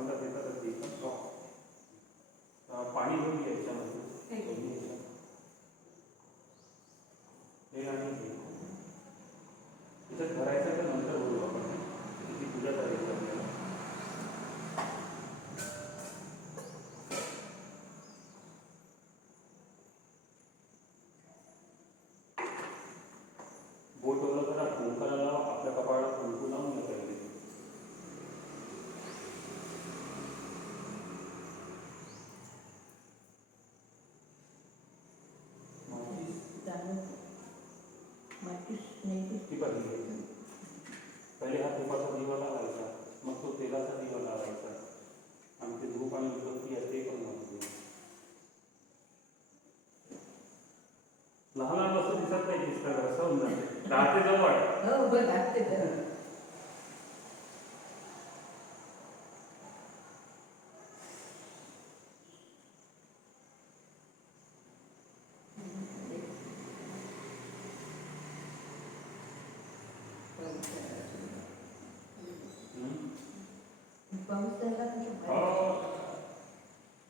मिनिटात येतात ते पाणी घेऊन याच्यामध्ये हे आणि त्याच्यात भरायचं तर नंतर बोलू आपण त्याची पूजा करायची आपल्याला. बोट वगैरे करा, कुंकाला लावा, आपल्या कपाळाला कुंकू लावून घ्या पहिले. पहिले हा तुपाचा दिवा लावायचा, मग तो तेलाचा दिवा लावायचा आणि ते धूप आणि उदबत्ती असते पण नव्हते. लहान लहान वस्तू दिसत नाही, दिसतात असं होऊन जाते. राहते जवळ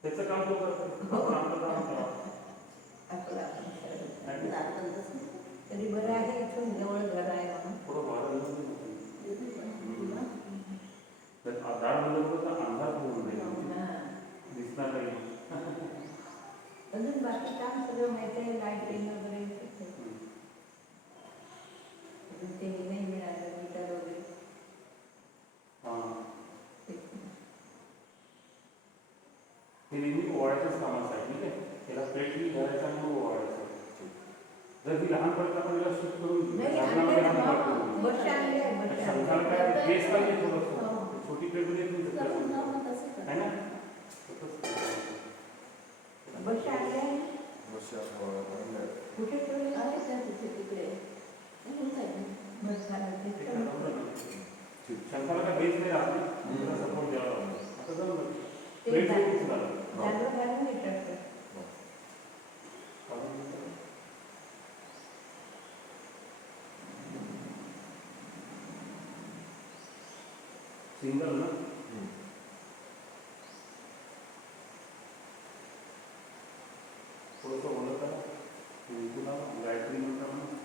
त्याचं काम तो करतो. तरी बरं आहे, इथून जवळ घर आहे म्हणून थोडं वारं दार बंद करून अंधार होऊन दिसणार नाही. अजून बाकी काम सगळं माहिती आहे, लाईटिंग वगैरे ते नाही मिळालं, मीटर वगैरे. हे नेहमी ओवाळायचंच काम असायचं, ठीक आहे. त्याला पेटली धरायचा मग ओवाळायचं. जर ती लहान पडत आपण त्याला शिफ्ट करून शंखाला काय बेस पाहिजे थोडंसं, छोटी प्लेट आहे ना. कुठे ठेवले तिकडे शंखाला काय बेस नाही राहत, सपोर्ट द्यावा लागतो. आता जाऊन प्लेट सिंगल ना. थोडंसं बोलत आहे तुला गायत्री मंत्र म्हणून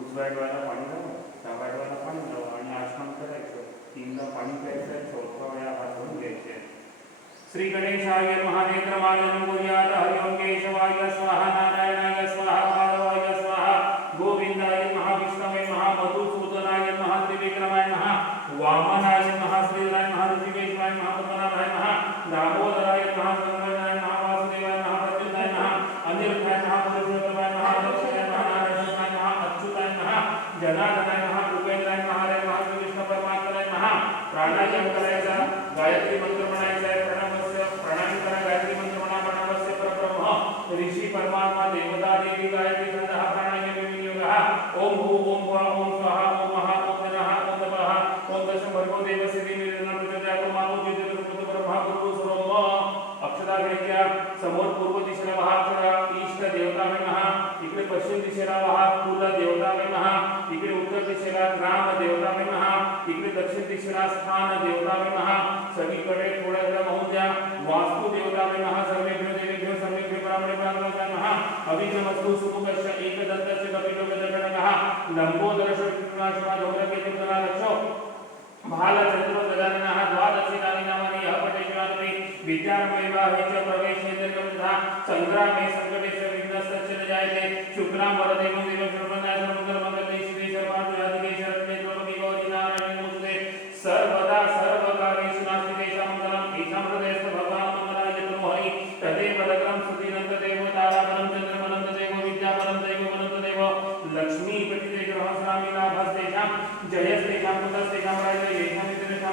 उजव्या डोळ्याला पाणी द्यावं, डाव्या डोळ्याला पाणी द्यावं आणि आचमन करायचं. 3दा पाणी प्यायचं आहे, 4थ्या वेळा हात धुवून घ्यायचे. श्री गणेशाय नमः. नेत्रमालनं कुर्यात्. हरि ओं केशवाय स्वाहा, नारायणाय स्वाहा, माधवाय स्वाहा, गोविंदाय नमः, विष्णवे नमः, मधुसूदनाय नमः, त्रिविक्रमाय नमः, वामनाय नमः, श्रीधराय नमः, ऋषिकेशाय नमः, पद्मनाभाय नमः, दामोदराय नमः, संगमनाय नमः, वासुदेवाय नमः, प्रद्युम्नाय नमः, अनिरुद्धाय नमः, पुरुषोत्तमाय नमः, दक्षिणाय नमः, नारायणाय नमः, अच्युताय नमः, जनार्दनाय नमः, उपेंद्राय नमः, हरे नमः, कृष्ण परमात्मने नमः. प्राणायाम करायचा, गायत्री मंत्र म्हणायचा आहे. प्रणवस्य प्राणायाम करा, गायत्री मंत्र म्हणा. प्रणवस्य परब्रह्म ऋषी परमात्मा देवता देवी गायत्री छंदः प्राणायाम विनियोगः. ओम भू ओम भुवा ओम स्वाहा ओम महा ओम नमः ओम नमः ओम दशम भर्गो देवस्य धीमहि प्रचोदयात् मामो ज्योतिर्गुरुः ब्रह्मा गुरुः सर्वम्. अक्षरा घ्यायच्या. समोर पूर्व दिशेला वहा अक्षरा. इष्ट देवता नमः. इकडे पश्चिम दिशेला वहा कुल देवता नमः. इकडे उत्तर दिशेला ग्राम देवता नमः. इकडे दक्षिण दिशेला स्थान देवता नमः. सगळीकडे थोड्या थोड्या वाहून द्या. वास्तु देवता नमः. सर्वेभ्यो देवेभ्यो सर्वेभ्यो ब्राह्मणेभ्यो नमः. अभिनवस्तु सुमुखस्य एकदन्तस्य कपिलो गजगणः. लंबोदरस्य विष्णुनाशमा धौम्रकेतुर्गणा रक्षो भालचंद्रो गजाननः. द्वादशीनानि नामानि यः पठेष्वामि विद्यामयैवाहि च प्रवेशेन्द्रियगमनः. संग्रामे संकटेषु विघ्नस्तस्य न जायते. शुक्लां वरदेवं देवं सर्वज्ञाय सर्वमङ्गलमङ्गले शिवे सर्वार्थसाधिके शरण्ये त्र्यम्बके गौरी नारायणे नमोस्तुते. सर्वदा सर्वकार्येषु नास्ति तेषां मङ्गलं. येषां हृदयस्थो भगवान् मङ्गलाय तनो हरि. तदेव पदक्रम स्तुतिनन्तदेवो तारापरं चन्द्रमनन्तदेवो विद्यापरन्तदैवो लक्ष्मीपतिते ग्रहस्वामी लाभस्तेषां जयस्तेषां पुत्रस्तेषां राजये येषां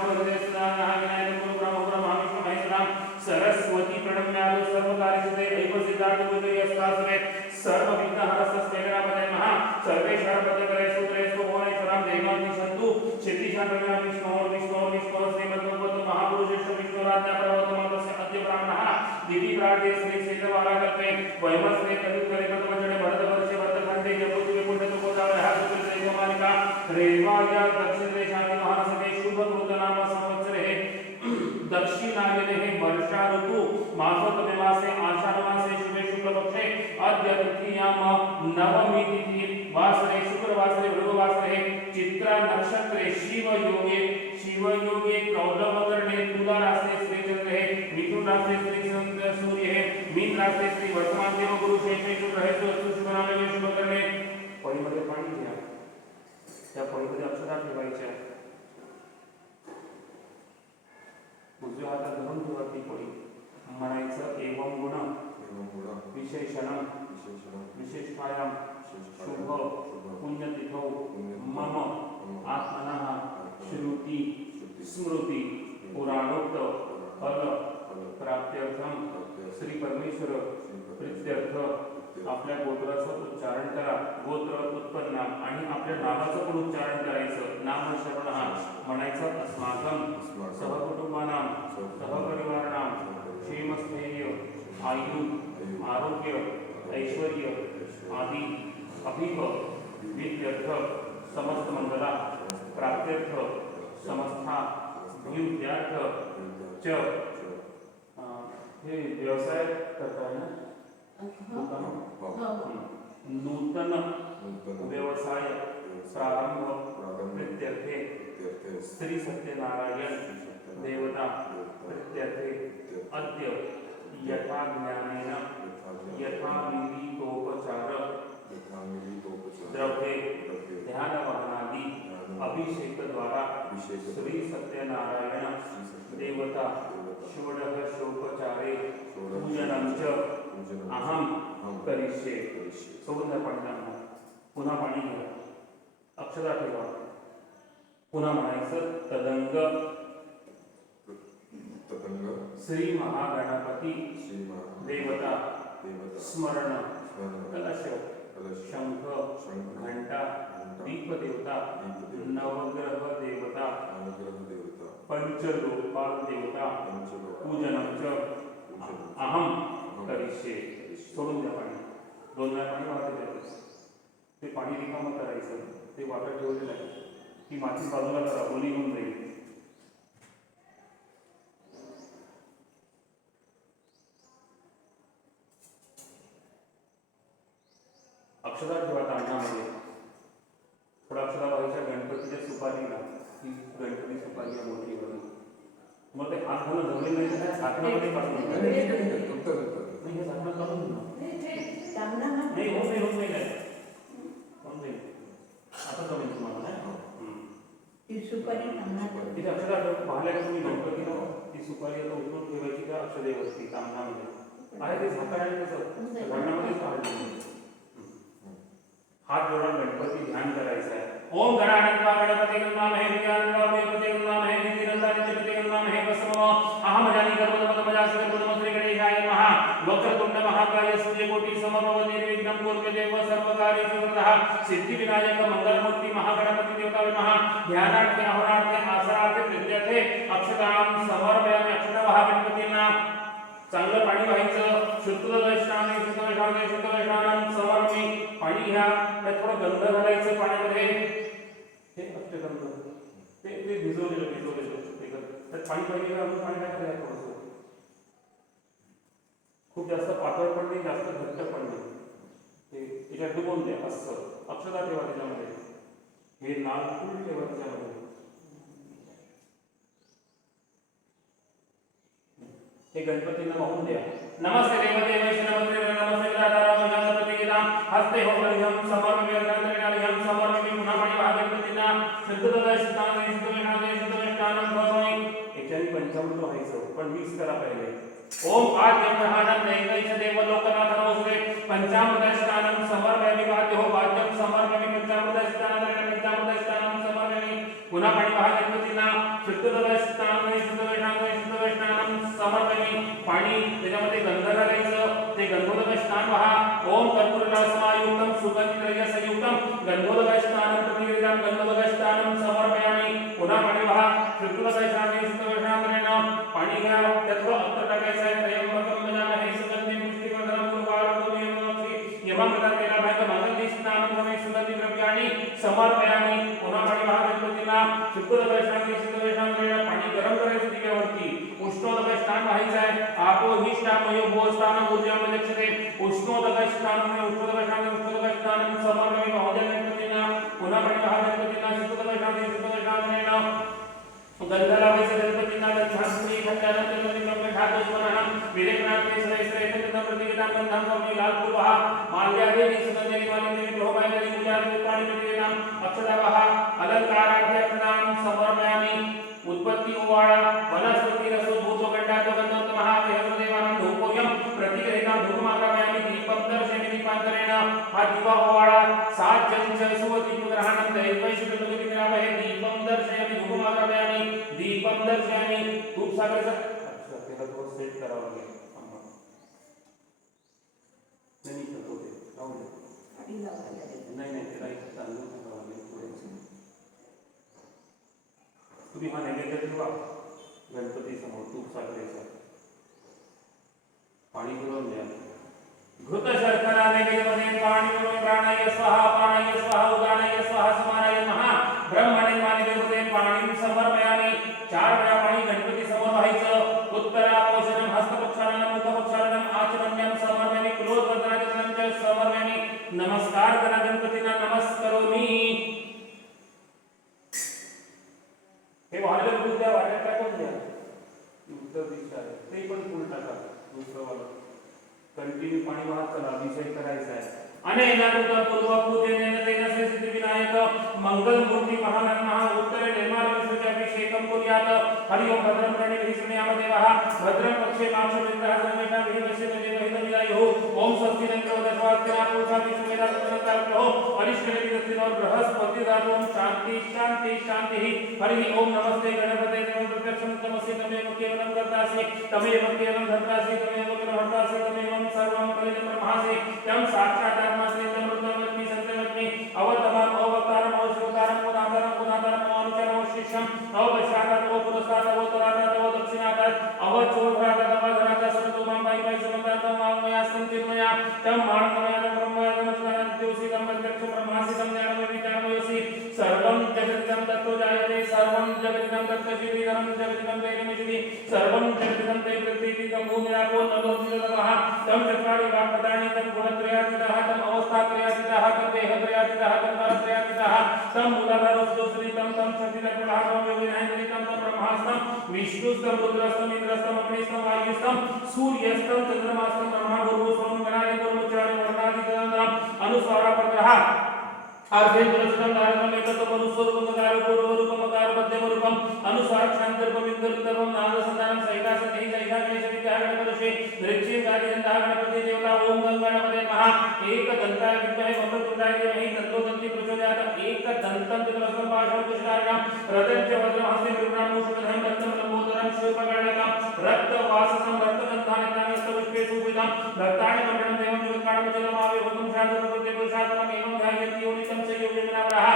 हृदयस्थानः विनायकं गुरुब्रह्म ब्रह्मा विष्णु महेश्वरं. सरस्वती प्रणम्यादो सर्वकार्य सिद्धे ऐव सिद्धार्थ बुद्धि यस्तास्मे सर्व विघ्नहरस्तस्मै गणापतये नमः सर्वेश्वर पदकरे सूत्रेषु भुवनेश्वरं देवांति सन्तु सिद्धिशान्तिना विष्णो श्रीमद्भगवत महापुरुषेश्वर विष्णुराज्ञा प्रवर्तमानस्य अद्य ब्राह्मणः दिवि प्रार्थे श्री सेतवाराकल्पे वयमस्ते कलियुगले प्रथमचणे भरतवर्षे भरतखण्डे जम्बूद्वीपे पुण्यतोपदारः सुकृतैकमालिका रेवाया दक्षिणदेशानि महासने शुभकृतनाम संवत्सरे दक्षिणायने वर्षा ऋतु मासोत्तमे मासे आषाढ़ मासे शुभे शुक्लपक्षे अद्य तृतीयाम नवमी तिथि वासरे शुक्रवासरे भृगुवासरे चित्रा नक्षत्रे शिव योगे कौलवकर्णे तुला राशि श्री चंद्र मिथुन राशि श्री सूर्य मीन राशि श्री वर्तमान देव गुरु शेषेषु रहेतो शुभ नामे शुभ करणे पळीमध्ये पाणी घ्या त्या पळीमध्ये अक्षरा ठेवायच्या उजव्या हातात धरून ठेवा ती पळी म्हणायचं एवं गुण विशेषणं विशेषायाम शुभ पुण्यतिथौ मम आत्मनः श्रुति स्मृति पुराणोक्त फल प्राप्त्यर्थम श्री परमेश्वर प्रीत्यर्थ आपल्या गोत्राचं उच्चारण करा गोत्र उत्पन्न आणि आपल्या नावाचं पण उच्चारण करायचं नाम श्रवणः म्हणायचं अस्माकं सहकुटुंबानां सहपरिवाराणां क्षेमस्थैर्य आयु आरोग्य ऐश्वर्य आदि अभिप विद्यर्थ समस्त मंगला प्राप्त्यर्थ समस्था विद्यार्थ च हे व्यवसाय करताय ना नूतन व्यवसाय प्रारंभ प्रीत्यर्थे श्री सत्यनारायण देवता प्रीत्यर्थे अद्य यथा ज्ञानेन यथा विधितोपचार द्रव्ये ध्यान वहनादि अभिषेक द्वारा श्री सत्यनारायण देवता षोडशोपचारे पूजनं च अहम करिष्ये सोडून द्या पाणी पुन्हा पाणी घ्या अक्षरा ठेवा पुन्हा म्हणायचं तदंग श्री महागणपती देवता स्मरण कलश शंख घंटा दीपदेवता नवग्रह देवता पंचलोकाल देवता पूजनं च अहम करिष्ये सोडून द्या पाणी दोन वेळा पाणी वाहते द्यायचं ते पाणी रिकामं करायचं ते वाटत ठेवलेलं आहे ती माती बाजूला करा ओली होऊन जाईल अक्षरा ठेवा तांदळामध्ये थोडा अक्षरा व्हायच्या गणपतीच्या सुपारीला ही गणपती सुपारी आहे मोठी वरून मग ते हात घालून जमले नाही तर झाकणामध्ये काढून नाही हे झाकणं काढून नाही होत नाही आता जमेल तुम्हाला ती सुपारी तिथे अक्षरा पाहिल्या तुम्ही गणपतीला ती सुपारी आता उचलून ठेवायची त्या अक्षरेवरती तांदळामध्ये आहे ते झाकण आणि त्याचं भांडणामध्येच काढलं हाथ जोड़ा गणपति ध्यान करायचा आहे ओम गणानात्वा गणपति गणनामहे विज्ञानवा गणपति गणनामहे निरंतर नित्यपति गणनामहे वसमो अहम जानी गर्भवतमजासि गर्भवतमश्री गणेशाय नमः वक्रतुंड महाकाय सूर्यकोटि समप्रभ निर्विघ्नं कुरु देव सर्वकार्येषु सर्वदा सिद्धि विनायक मंगलमूर्ति महागणपति देवता नमः ध्यानार्थे अहोरार्थे आसनार्थे प्रत्यर्थे अक्षतां समर्पयामि अक्षतवः गणपतींना चांगलं पाणी व्हायचं शुद्धदर्शनाने शुद्धदर्शनानं समर्पी पाणी घ्या त्यात थोडं गंध घालायचं पाण्यामध्ये हे अष्टगंध ते भिजवलेलं त्यात पाणी पाहिजे का अजून पाणी टाकायला थोडंसं खूप जास्त पातळ पण नाही जास्त घट्ट पण नाही ते याच्यात डुबवून द्या असं अक्षता ठेवा त्याच्यामध्ये हे नाल फुल ठेवा त्याच्यामध्ये हे गणपतींना वाहून द्या नमस्ते देवदेव नमस्ते नमस्ते दादाराम गणपतीला हस्ते हो हरिहम समर्पयामि गणपतीला समर्पयामि पुन्हा पाणी वाहा गणपतींना शुद्धदर्शनाने शुद्धदर्शनानं भगवान याच्याने पंचामृत व्हायचं पण मिक्स करा पहिले ओम आद्यमहानं दैवैष देव लोकनाथ नमोस्ते पंचामृतस्नानं समर्पयामि वाद्य हो वाद्यं समर्पयामि पंचामृतस्नानं समर्पयामि पुन्हा पाणी वाहा गणपतींना शुद्धदर्शनाने शुद्धदर्शनानं समर्पयामि पाणी त्याच्यामध्ये गंध घालायचं समर्पयामी. पुन्हा पाणी वाहा गणपतींना शुद्धोदकशांती पाणी गरम करायचं दिव्यावरती. उष्णोदक स्नान व्हायचं आहे. आपो हि स्नामयो भोस्तान ऊर्जाम लक्षते. उष्णोदक स्नान उष्णोदक स्नान समर्पयामी महोदय गणपतींना. पुन्हा पाणी वाहा गणपतींना शुद्धोदकशांती गंधलावैसे गणपतींना गंधास्त्री खंडानंद ठाकरस्वरहं विरेकनाथे श्रेष्ठेतम प्रतिगतां गंधां स्वामी लाल फूलवहा माल्यादेवी सुगंधेरी मालिनी प्रभोपायनी पूजार्थ पाणी प्रतिगतां अक्षतावहा अलंकारार्थ अक्षतां समर्पयामि. उत्पत्ति उवाड़ा वनस्पति रसो भूतो गंडातो गंधोत महादेवानां धूपोयं प्रतिगतां धूपमाग्रयामि. दीपं दर्शयामि दीपांतरेण हा दिवा उवाड़ा सात जन सुवती पुत्रहानं दैवैश्य प्रगतिरावहे. दीपं दर्शयामि धूपमाग्रयामि. दीपं दर्शयामि. धूप सागर अच्छा त्याला थोडं सेट करावं लागेल. नाही करतो ते राहू दे. नाही नाही त्याला एक तांदूळ टाकावं लागेल थोडेसे. तुम्ही हा नैवेद्य ठेवा गणपती समोर तूप साखरेचा. पाणी भरून द्या. घृत शर्करा नैवेद्यमध्ये पाणी भरून प्राणाय स्वाहा पानाय स्वाहा उदानाय स्वाहा समानाय महा ब्रह्मणे नैवेद्यमध्ये पाणी समर्पयामि. 4 वेळा पाणी गणपती समोर व्हायचं. उत्तरा पोषणम हस्तपक्षालनम मुखपक्षालनम आचरण्यम समर्पयामि. क्रोधवर्धनाचरणम च समर्पयामि. नमस्कार करा गणपतींना. नमस्करोमि. हे वाढलं दूध द्या वाट्यात टाकून द्या. उत्तर दिशा आहे ते पण फुल टाका. दुसरं वाला कंटिन्यू पाणी वाहत चला. अभिषेक करायचा आहे. अनेनाकृत पूर्व पूजनेन तेन सिद्धी विनायक मंगल मूर्ती महानन्मः उत्तरे निर्माल विष्णुचाभिषेकं कुर्यात्. हरि ओम भद्रं कर्णेभिः शृणुयामदेवः भद्रं पक्षे माक्षुमिन्द्रः सर्वेषां विहितमिदायुः. ओम स्वस्ति इन्द्रो दशवाक्यना पूषा विष्णुवेदान्तरतारभ्यो अरिष्टनेति दत्तिनो बृहस्पति दातुं शान्ति शान्ति शान्तिः. हरि ओम नमस्ते गणपते देवं प्रत्यक्षं तमसि तमेव केवलं कर्तासि तमेव केवलं धर्तासि तमेव केवलं हर्तासि तमेव सर्वं कलितं ब्रह्मासि. यं साक्षात् आत्मास्तेन्द्रमृतमस्मि सत्यमस्मि. अवतमम् अवतारम् अवशिवतारम् उदाहरणम् उदाहरणम् अनुचरम् शिष्यम् अवश्यात् अवपुरस्तात् अवतरात् अवदक्षिणात् अवचोरात् अवधरात् सर्वतो मां पाहि पाहि समन्तात् मामया संचिन्मया. तं मानवमयं ब्रह्मवदनं द्योषितं प्रत्यक्षं ब्रह्मासितं ज्ञानमयं विचारमयोसि. सर्वं जगदिदं तत्तो जायते सर्वं जगदिदं तत्तो श्रीधरं जगदिदं दैर्यमिति सर्वं जगदिदं दैर्यप्रतीतिकं भूमिरापो नमोऽस्मिनमः. तं चत्वारि वाक्पदानि तं गुणत्रयातीतः तं अवस्थात्रयातीतः तं देहत्रयातीतः तं कालत्रयातीतः तं मूलाधारस्योसनितं तं शक्तितत्प्रभावं योगिनायनितं तं ब्रह्मास्तं विष्णुस्तं रुद्रस्तं इन्द्रस्तं अग्निस्तं वायुस्तं सूर्यस्तं चन्द्रमास्तं ब्रह्मा भूर्भुवस्वं गणादिगुरुचारि वर्णादितम् अनुस्वारापत्रः आर्धेन्द्रस्तं धारणं एकत्वं अनुस्वरूपं कारो पूर्वरूपं कारो मध्यमरूपं अनुस्वारक्षान्तरूपं विन्दरूपं नादसन्धानं सहितासन्धि सहितागणेशविद्यागणपरशे नृत्यं गादिदन्तः गणपति देवता ओम गणपते नमः. एकदन्ताय विद्महे वक्रतुण्डाय धीमहि तन्नो दन्ति प्रचोदयात्. एकदन्तं चतुरस्रं पाशं कुशधारिणां रथं च वज्रं हस्ते विरुणां मुष्टिधरं रक्तं लम्बोदरं श्वेतवर्णकं रक्तवाससं रक्तगन्धानितानि हस्तपुष्पे शोभितां भक्तानि मण्डलं देवं जगत्कारणमचलमावे हुतं शान्तप्रकृते पुरुषार्थम् एवं ध्यायन्ति योनितं च योगिनावरः.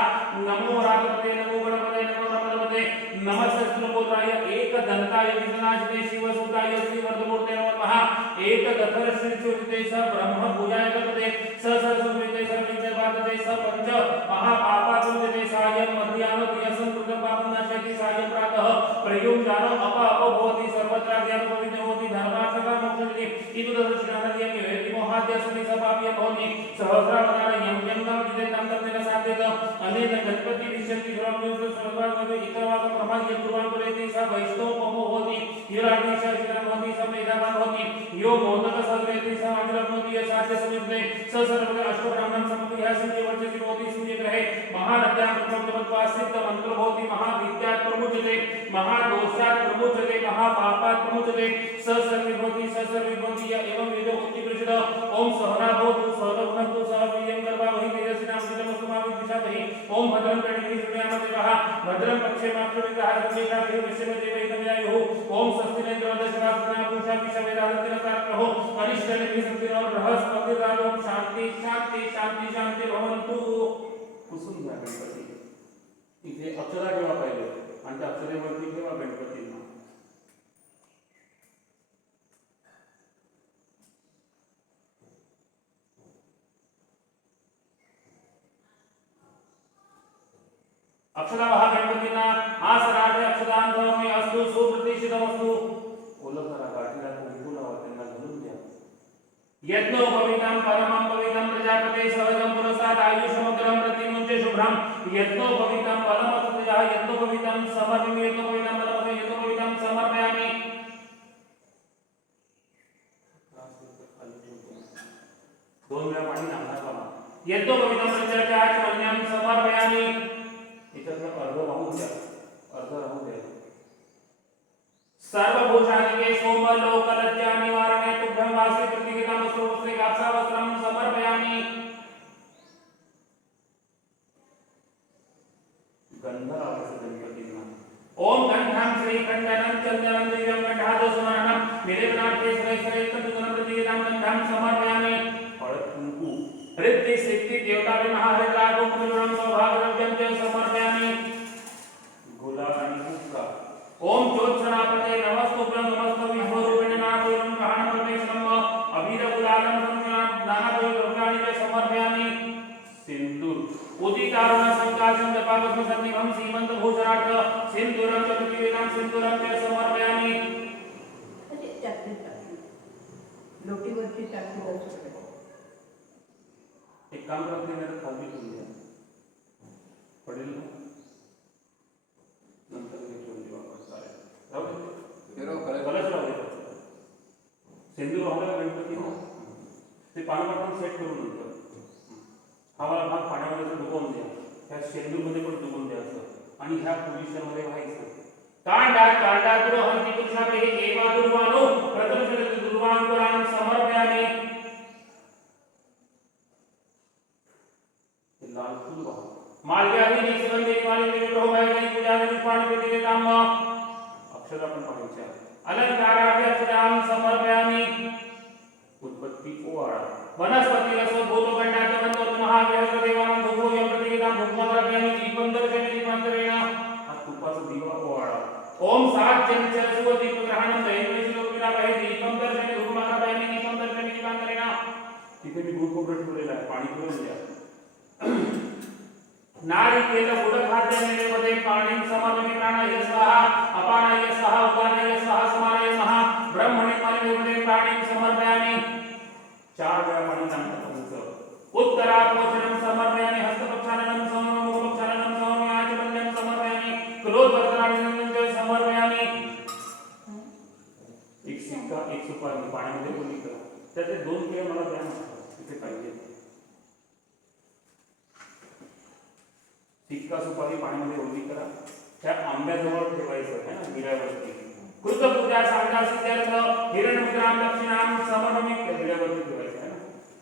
नमो राधपते नमो गणपते नमो नमोपते नमस्तेस्तुपोत्राय एकदन्ताय विघ्ननाशिते शिवसुताय श्रीवर्धमूर्ते नमः. एकदधर श्रीचूर्णिते स ब्रह्मभुजाय गणपते स सरस्वतीते सर्वविद्यावादते स पंच महापापात्मते सायं मध्याह्न दियसं कृतं पापं नाशयति सायं प्रातः प्रयुञ्जानो अपापो भवति सर्वत्र ज्ञानपवित्र भवति धर्मार्थका मोक्षनिधि. इति दर्शनानयं योति मोहाद्यसनि सपाप्य भवति सहस्रावतारयं यं जितेतं तत्तेन साध्यत. अनेन गणपति विशन्ति सर्वं सर्वभागवते इतवाकं ब्रह्माद्य कुर्वान् कुरेति स वैष्णवपमो भवति. हिरण्यशासनं भवति समेधावान् भवति. यो मोदक सद्रेति स अग्रभवति यशास्य समिते स सर्वदा अष्टब्रह्मणं समग्रयासं वर्चति भवति. सूर्यग्रहे महारथ्यां प्रथमत्वासित मंत्र भवति. महाविद्यात् प्रमुच्यते महादोषात् प्रमुच्यते महापापात् प्रमुच्यते स सर्वभवति स सर्वभवति य एवं वेदो उत्तिप्रसिद्ध. ओम सहना भवतु सहना भुनक्तु सह वीर्यं गर्भावहि तेजस्विनां विद्मस्तुमावि दिशामहि. ओम भद्रं कर्णेभिः शृणुयामदेवः भद्रं पक्षे माक्षुमिन्द्रः सर्वेषां विषमदेवैतमयायुः. ओम स्वस्तिनेन्द्रो दशवाक्यना पूषा विषवेदान्तरतारभ्यो अरिष्टनेभिः सन्तिनो बृहस्पति दातुं शान्ति शान्ति शान्ति शान्ति भवन्तु. पुसून घ्या गणपती. इथे अक्षरा ठेवा पाहिजे आणि त्या अक्षरेवरती ठेवा गणपतींना. अक्षता वहा गणपतींना आसनार्थ अक्षतां समर्पयामि अस्तु सुप्रतिष्ठितमस्तु. ओलं करा गाठीला कुंकू लावा त्यांना घालून द्या. यज्ञोपवीतं परमं पवित्रं प्रजापते सहजं पुरस्तात् आयुष्मग्रं प्रतिमुञ्चे शुभ्रं. यज्ञोपवीतं परमस्तुतयः यज्ञोपवीतं समर्पयामि यज्ञोपवीतं परमस्तुतयः यज्ञोपवीतं समर्पयामि. दोन वेळा पाणी नांगरात लावा. यज्ञोपवीतं प्रजापत्याचमन्यं समर्पयामि. याच्यातलं अर्ध वाहून द्या, अर्ध राहू द्या. सर्वभूषादिके सोम लोक लज्जा निवारणे तुभ्यं वासी प्रतिगितं वस्त्रे काप्सा वस्त्रं समर्पयामि. गंध लावायचा गणपतींना. ओम कंठं श्रीकंठनं चंदनं दिव्यं कंठादोषमानं निवेदनार्थे श्रेष्ठेत्तदुनं प्रतिगितं गंधं समर्पयामि. हळद कुंकू रिद्धी सिद्धी देवताभिः हरिद्रागो मुनिगुणं सौभाग्यं च समर्पयामि. गुलाब आणि हुक्का. ओम ज्योत्सनापते नमस्तुभ्यं नमस्तु विश्वरूपिणे नारायणं गहनं परमेश्वरं अभिरगुलालं नानाद्रव्याणि च समर्पयामि. सिंदूर उदितारुण संकाशं जपावस्म सन्निभं सीमन्तभूषणार्थ सिंदूरं च प्रतिवेदं सिंदूरं च समर्पयामि. असे टाकले टाकले लोटीवरची टाकली असते. एक काम करते नाही तर खाली ठेवून द्या. पडेल ना नंतर मी ठेवून देऊ आपण. चालेल राहू दे. कलश राहू दे. सिंदूर वाहला गणपती ते पाण्यापासून सेट करून नंतर हा वाला भाग पाण्यामध्ये डुबवून द्या. ह्या शेंदूरमध्ये पण डुबवून द्यायचं आणि ह्या पोझिशनमध्ये व्हायचं. कांडा कांडा दुर्हंती कृष्णापे एवा दुर्वानो प्रथम दुर्वांकुरां समर्पयामि. लाल फूल वाह माल्यादी निसंदेश वाली विग्रह वैदिक पूजा निष्पादन प्रतिवेदाम. अक्षर आपण पाहायच्या. अलंकारार्थ अक्षरां समर्पयामि. उत्पत्ती ओवाळा. वनस्पती रस भूतगंडात वंदो महाव्यासदेवानां धूपोयं प्रतिवेदां धूपमर्पयामि. दीपंदर्शने दीपांतरेण. हा तुपाचा दिवा ओवाळा. ओम साज्यं च सुदीपग्रहणं दैवैश्लोकिना वै दीपं दर्शने धूपमर्पयामि दीपं दर्शने दीपांतरेण. तिथे मी गुड कोबरं ठेवलेलं आहे. पाणी पिऊन द्या. नारिकेल गुड खाद्य नैवेद्यामध्ये पाणी समर्पयामि. प्राणाय स्वाहा अपानाय स्वाहा उदानाय स्वाहा समानाय स्वाहा ब्रह्मणे नैवेद्यामध्ये पाणी समर्पयामि. 4 वेळा पाणी सांगतात. उत्तरापोषणं समर्पयामि. हस्तप्रक्षालनं समर्पयामि. मुखप्रक्षालनं समर्पयामि. आचमन्यं समर्पयामि. क्रोधवर्धनादिनं समर्पयामि. एक सिक्का एक सुपारी पाण्यामध्ये ओली करा. त्याचे 2 केळ मला द्या ना तिथे पाहिजे. सिक्का सुपारी पाण्यामध्ये ओली करा. त्या आंब्याजवळ ठेवायचं आहे ना गिऱ्यावरती. कृतपूजा सांगा सिद्धार्थ हिरणमुद्रां दक्षिणां समर्पयामि. गिऱ्यावरती ठेवायचं आहे ना.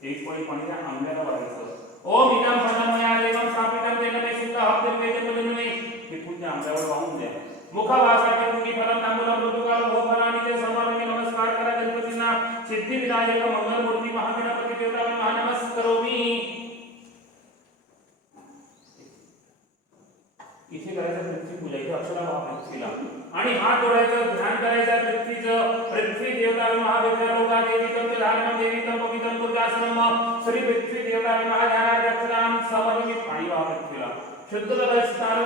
एक पळी पाणी त्या आंब्याला वाहायचं. ओम इदं फलं मया देवं स्थापितं तेन मे शुद्धः हव्यमेतन्मे. हे फूल त्या आंब्यावर वाहून द्या. मुखवासाचे मुनी फलं तांबूलं मृदुकाल भोपनानि ते समर्पयामि. नमस्कार करा गणपतींना. सिद्धिविनायक मंगलमूर्ती महागणपती देवतांना नमस्करोमि. इथे करायचं पृथ्वी पूजायचं. अक्षरा वाहा पृथ्वीला आणि हात जोडायचं. ध्यान करायचं पृथ्वीचं. पृथ्वी देवता महाविद्या लोका देवी तंत्र धारणं देवी तंत्र पवित्रं दुर्गासनम श्री पृथ्वी देवता महाध्यानार्थ अक्षरां समर्पयामि. पाणी वाहा पृथ्वीला. शुद्ध स्नान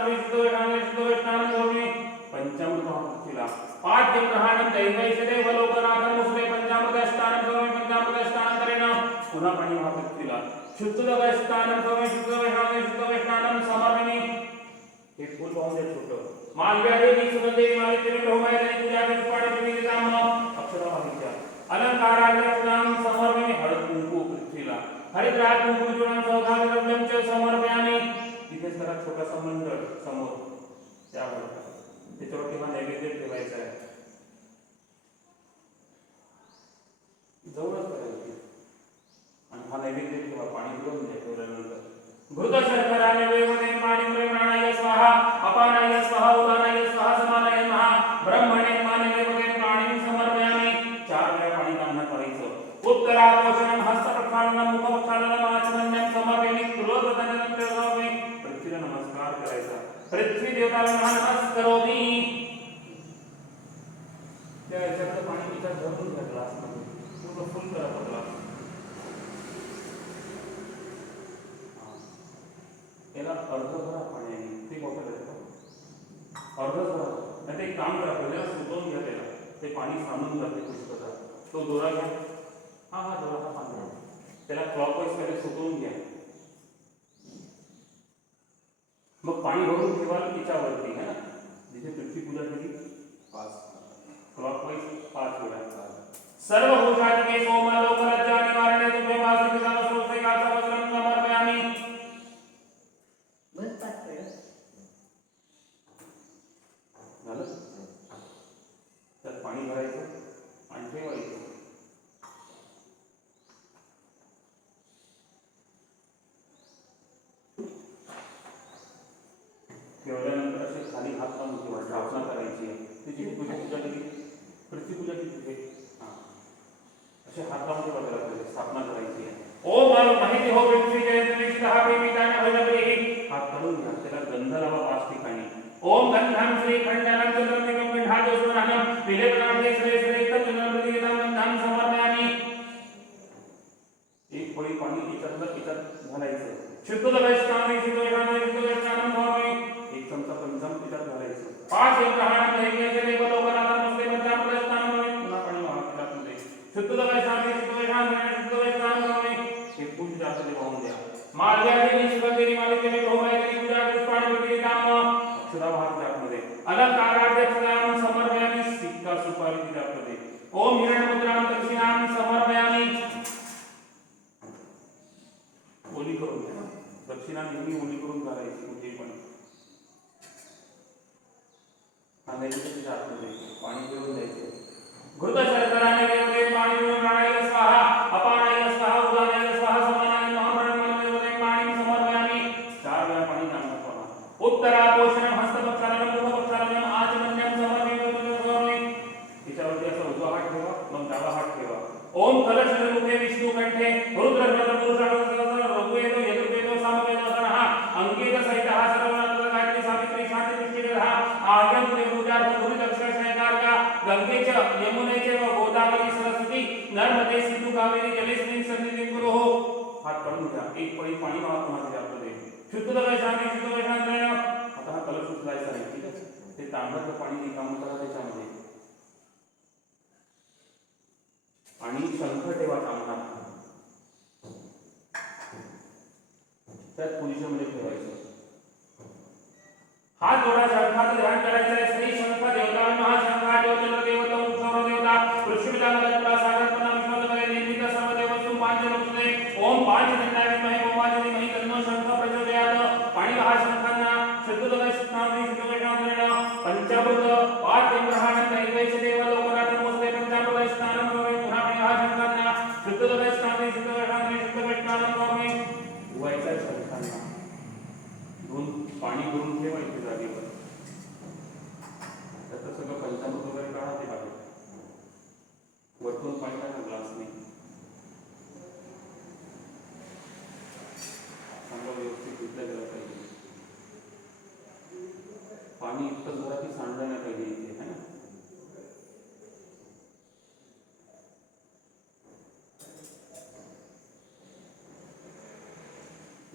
शुद्ध स्नान करोमि. पंचामृत वाहा पृथ्वीला. पाद्य ग्रहणं दैवैश्वदेव लोकनाथं मुसले पंचामृत स्नानं करोमि. पंचामृत स्नानांतरेण पुन्हा पाणी वाहा पृथ्वीला. शुद्ध स्नानं करोमि. शुद्ध स्नानं समर्पयामि. हे फूल वाहून द्या छोटं. मालव्यादेवी सुगंधेवी मालिकेने ढोमायने पूजा निष्पादन प्रतिवेदाम. अक्षरा वाहायच्या. अलंकारार्थां समर्पयामि. हळद कुंकू पृथ्वीला. हरिद्राग कुंकू जुळून सौभाग्यद्रव्यं च समर्पयामि. तिथे जरा छोटासा मंडळ समोर त्यावर त्याच्यावरती हा नैवेद्य ठेवायचा आहे. जवळच करायची आणि हा नैवेद्य ठेवा. पाणी पिऊन द्या ठेवल्यानंतर. घृत शर्करा नैवेद्य पाणी प्राणाय स्वाहा अपानाय स्वाहा उदानाय स्वाहा समानाय स्वाहा ब्रह्मणे नैवेद्य पाणी समर्पयामि. 4 वेळा पाणी तांबण्यात करायचं. उत्तरापोषणं हस्तप्रक्षालनं मुखप्रक्षालनं आचमन्यं समर्पयामि. क्रोधवर्धनादिनं समर्पयामि. पृथ्वीला नमस्कार करायचा. पृथ्वी देवतांना नमस्करोमि. त्या याच्यातलं पाणी तिच्यात भरून घ्या ग्लासमध्ये. पूर्ण फुल करा ग्लास. याला अर्ध भरा पाण्याने. ते बॉटल काम करा, पहिले सुकवून घ्या त्याला, ते पाणी सांडून जाते पुष्कळ. तो दोरा घ्या, हा दोरा हा बांधा, त्याला क्लॉकवाईज पहिले सुकवून घ्या. मग पाणी भरून ठेवाल तिच्यावरती है ना, जिथे पृथ्वी पूजा केली 5 क्लॉकवाईज 5 वेळा. सर्व भूषादिके सोम लोकराज्य निवारणे तुभे वासित सर्वस्ते का सर्वस्त्रम समर्पयामि. बस 5 वेळा झालं. त्यात पाणी भरायचं आणि ठेवायचं. ठेवल्यानंतर असे खाली हात लावून ठेवा, स्थापना करायची आहे. तिची पूजा केली, पृथ्वी पूजा केली तिथे असे हात लावून ठेवा, त्याला स्थापना करायची आहे. ओम माहिती हो पृथ्वी जयंती दहा प्रेमिकांना भजबरी. हात काढून घ्या, त्याला गंध लावा 5 ठिकाणी. ओम गंधम श्री खंडनम चंद्रनिगम गंधादोषवनम विलेपनार्थे श्री श्री तत्त्वप्रतिगतम गंधम समर्पयामि. एक पळी पाणी याच्यात घालायचं. शुद्ध वैष्णवी शुद्ध वैष्णवी शुद्ध वैष्णवम भवामि. एक चमचा पंचम त्याच्यात घालायचं. 5 ग्रहण दैव्याचे देवलोकनाथ मुस्लिम पंचामृतस्थान म्हणून पुन्हा पाणी वाहतात. शुद्ध वैष्णवी शुद्ध वैष्णवी शुद्ध वैष्णवम भवामि. हे पूर्ण जास्त वाहून द्या. माल्यादेवी शिवदेवी मालिकेने भोगायची पूजा पुष्पाणी वगैरे काम अक्षरा वाहत त्यामध्ये. अलंकारार्थ अक्षराम समर्पयामि. सिक्का सुपारी त्यामध्ये. ओम हिरण्यमुद्राम दक्षिणाम समर्पयामि. ओली करून घ्या, दक्षिणा नेहमी ओली करून घालायची कुठे पण. सांगायचं त्याच्या आतमध्ये पाणी पिऊन द्यायचं. घृत शर्कराने देवते पाणी पिऊन राणाय स्वाहा अपानाय स्वाहा उदानाय स्वाहा समानाय महाब्रह्मणे देवते पाणी समर्पयामि. 4 वेळा पाणी टाकत राहा. उत्तरा पोषणम हस्तपक्षालम मुखपक्षालम आचमन्यम समर्पयामि. तिच्यावरती असा उजवा हात ठेवा, मग डावा हात ठेवा. ओम कलशमुखे विष्णु कंठे रुद्र पुरुषार्थो ऋग्वेदो यजुर्वेदो सामवेदो सनः अंकित सहितः सर्वनाथ गायत्री सावित्री शांति दृष्टिरः आर्यं देवपूजार्थ गुरु दक्षिणशयकारका गंगे च यमुने च व गोदावरी सरस्वती नर्मदे सिंधु कावेरी जलेस्मिन् सन्निधिं कुरुः. हात काढून घ्या, एक पळी पाणी वाहत माझ्या आपले. शुद्ध वैशाली शुद्ध वैशाली. आता हा कलश उचलायचा आहे, ठीक आहे. ते तांब्याचं पाणी रिकामं करा त्याच्यामध्ये आणि शंख ठेवा तांब्यात. त्यात पोझिशन मध्ये ठेवायचं. हात जोडा, शंखाचं ध्यान करायचं आहे. श्री शंख देवता महाशंखा देवचंद्र देवता उत्सव देवता पृथ्वीला नदीला सागरपणा विश्वदवरे निर्मित सर्व देवस्तु पांचलोचने. ओम पांचदंडाय विद्महे भवानी धीमहि तन्नो शंख प्रचोदयात्. पाणी वाहा शंखांना. शुद्ध वैष्णवी शुद्ध वैष्णवेन पंचामृत 5 ग्रहण दैवैश्य देवलोकनाथ मोस्ते पंचामृत स्नानं भवे. पुन्हा पाणी वाहा शंखांना. शुद्ध वैष्णवी शुद्ध वैष्णवी शुद्ध वैष्णवं भवे. धुवायचा शंखांना. धुवून पाणी भरून ठेवायचं जागेवर. त्याचं सगळं पंचामृत वगैरे काढा ते बाहेर. वरतून पाणी टाका ग्लासने. चांगलं व्यवस्थित धुतलं गेलं पाहिजे. पाणी इतकं जरा की सांडलं नाही पाहिजे इथे, है ना.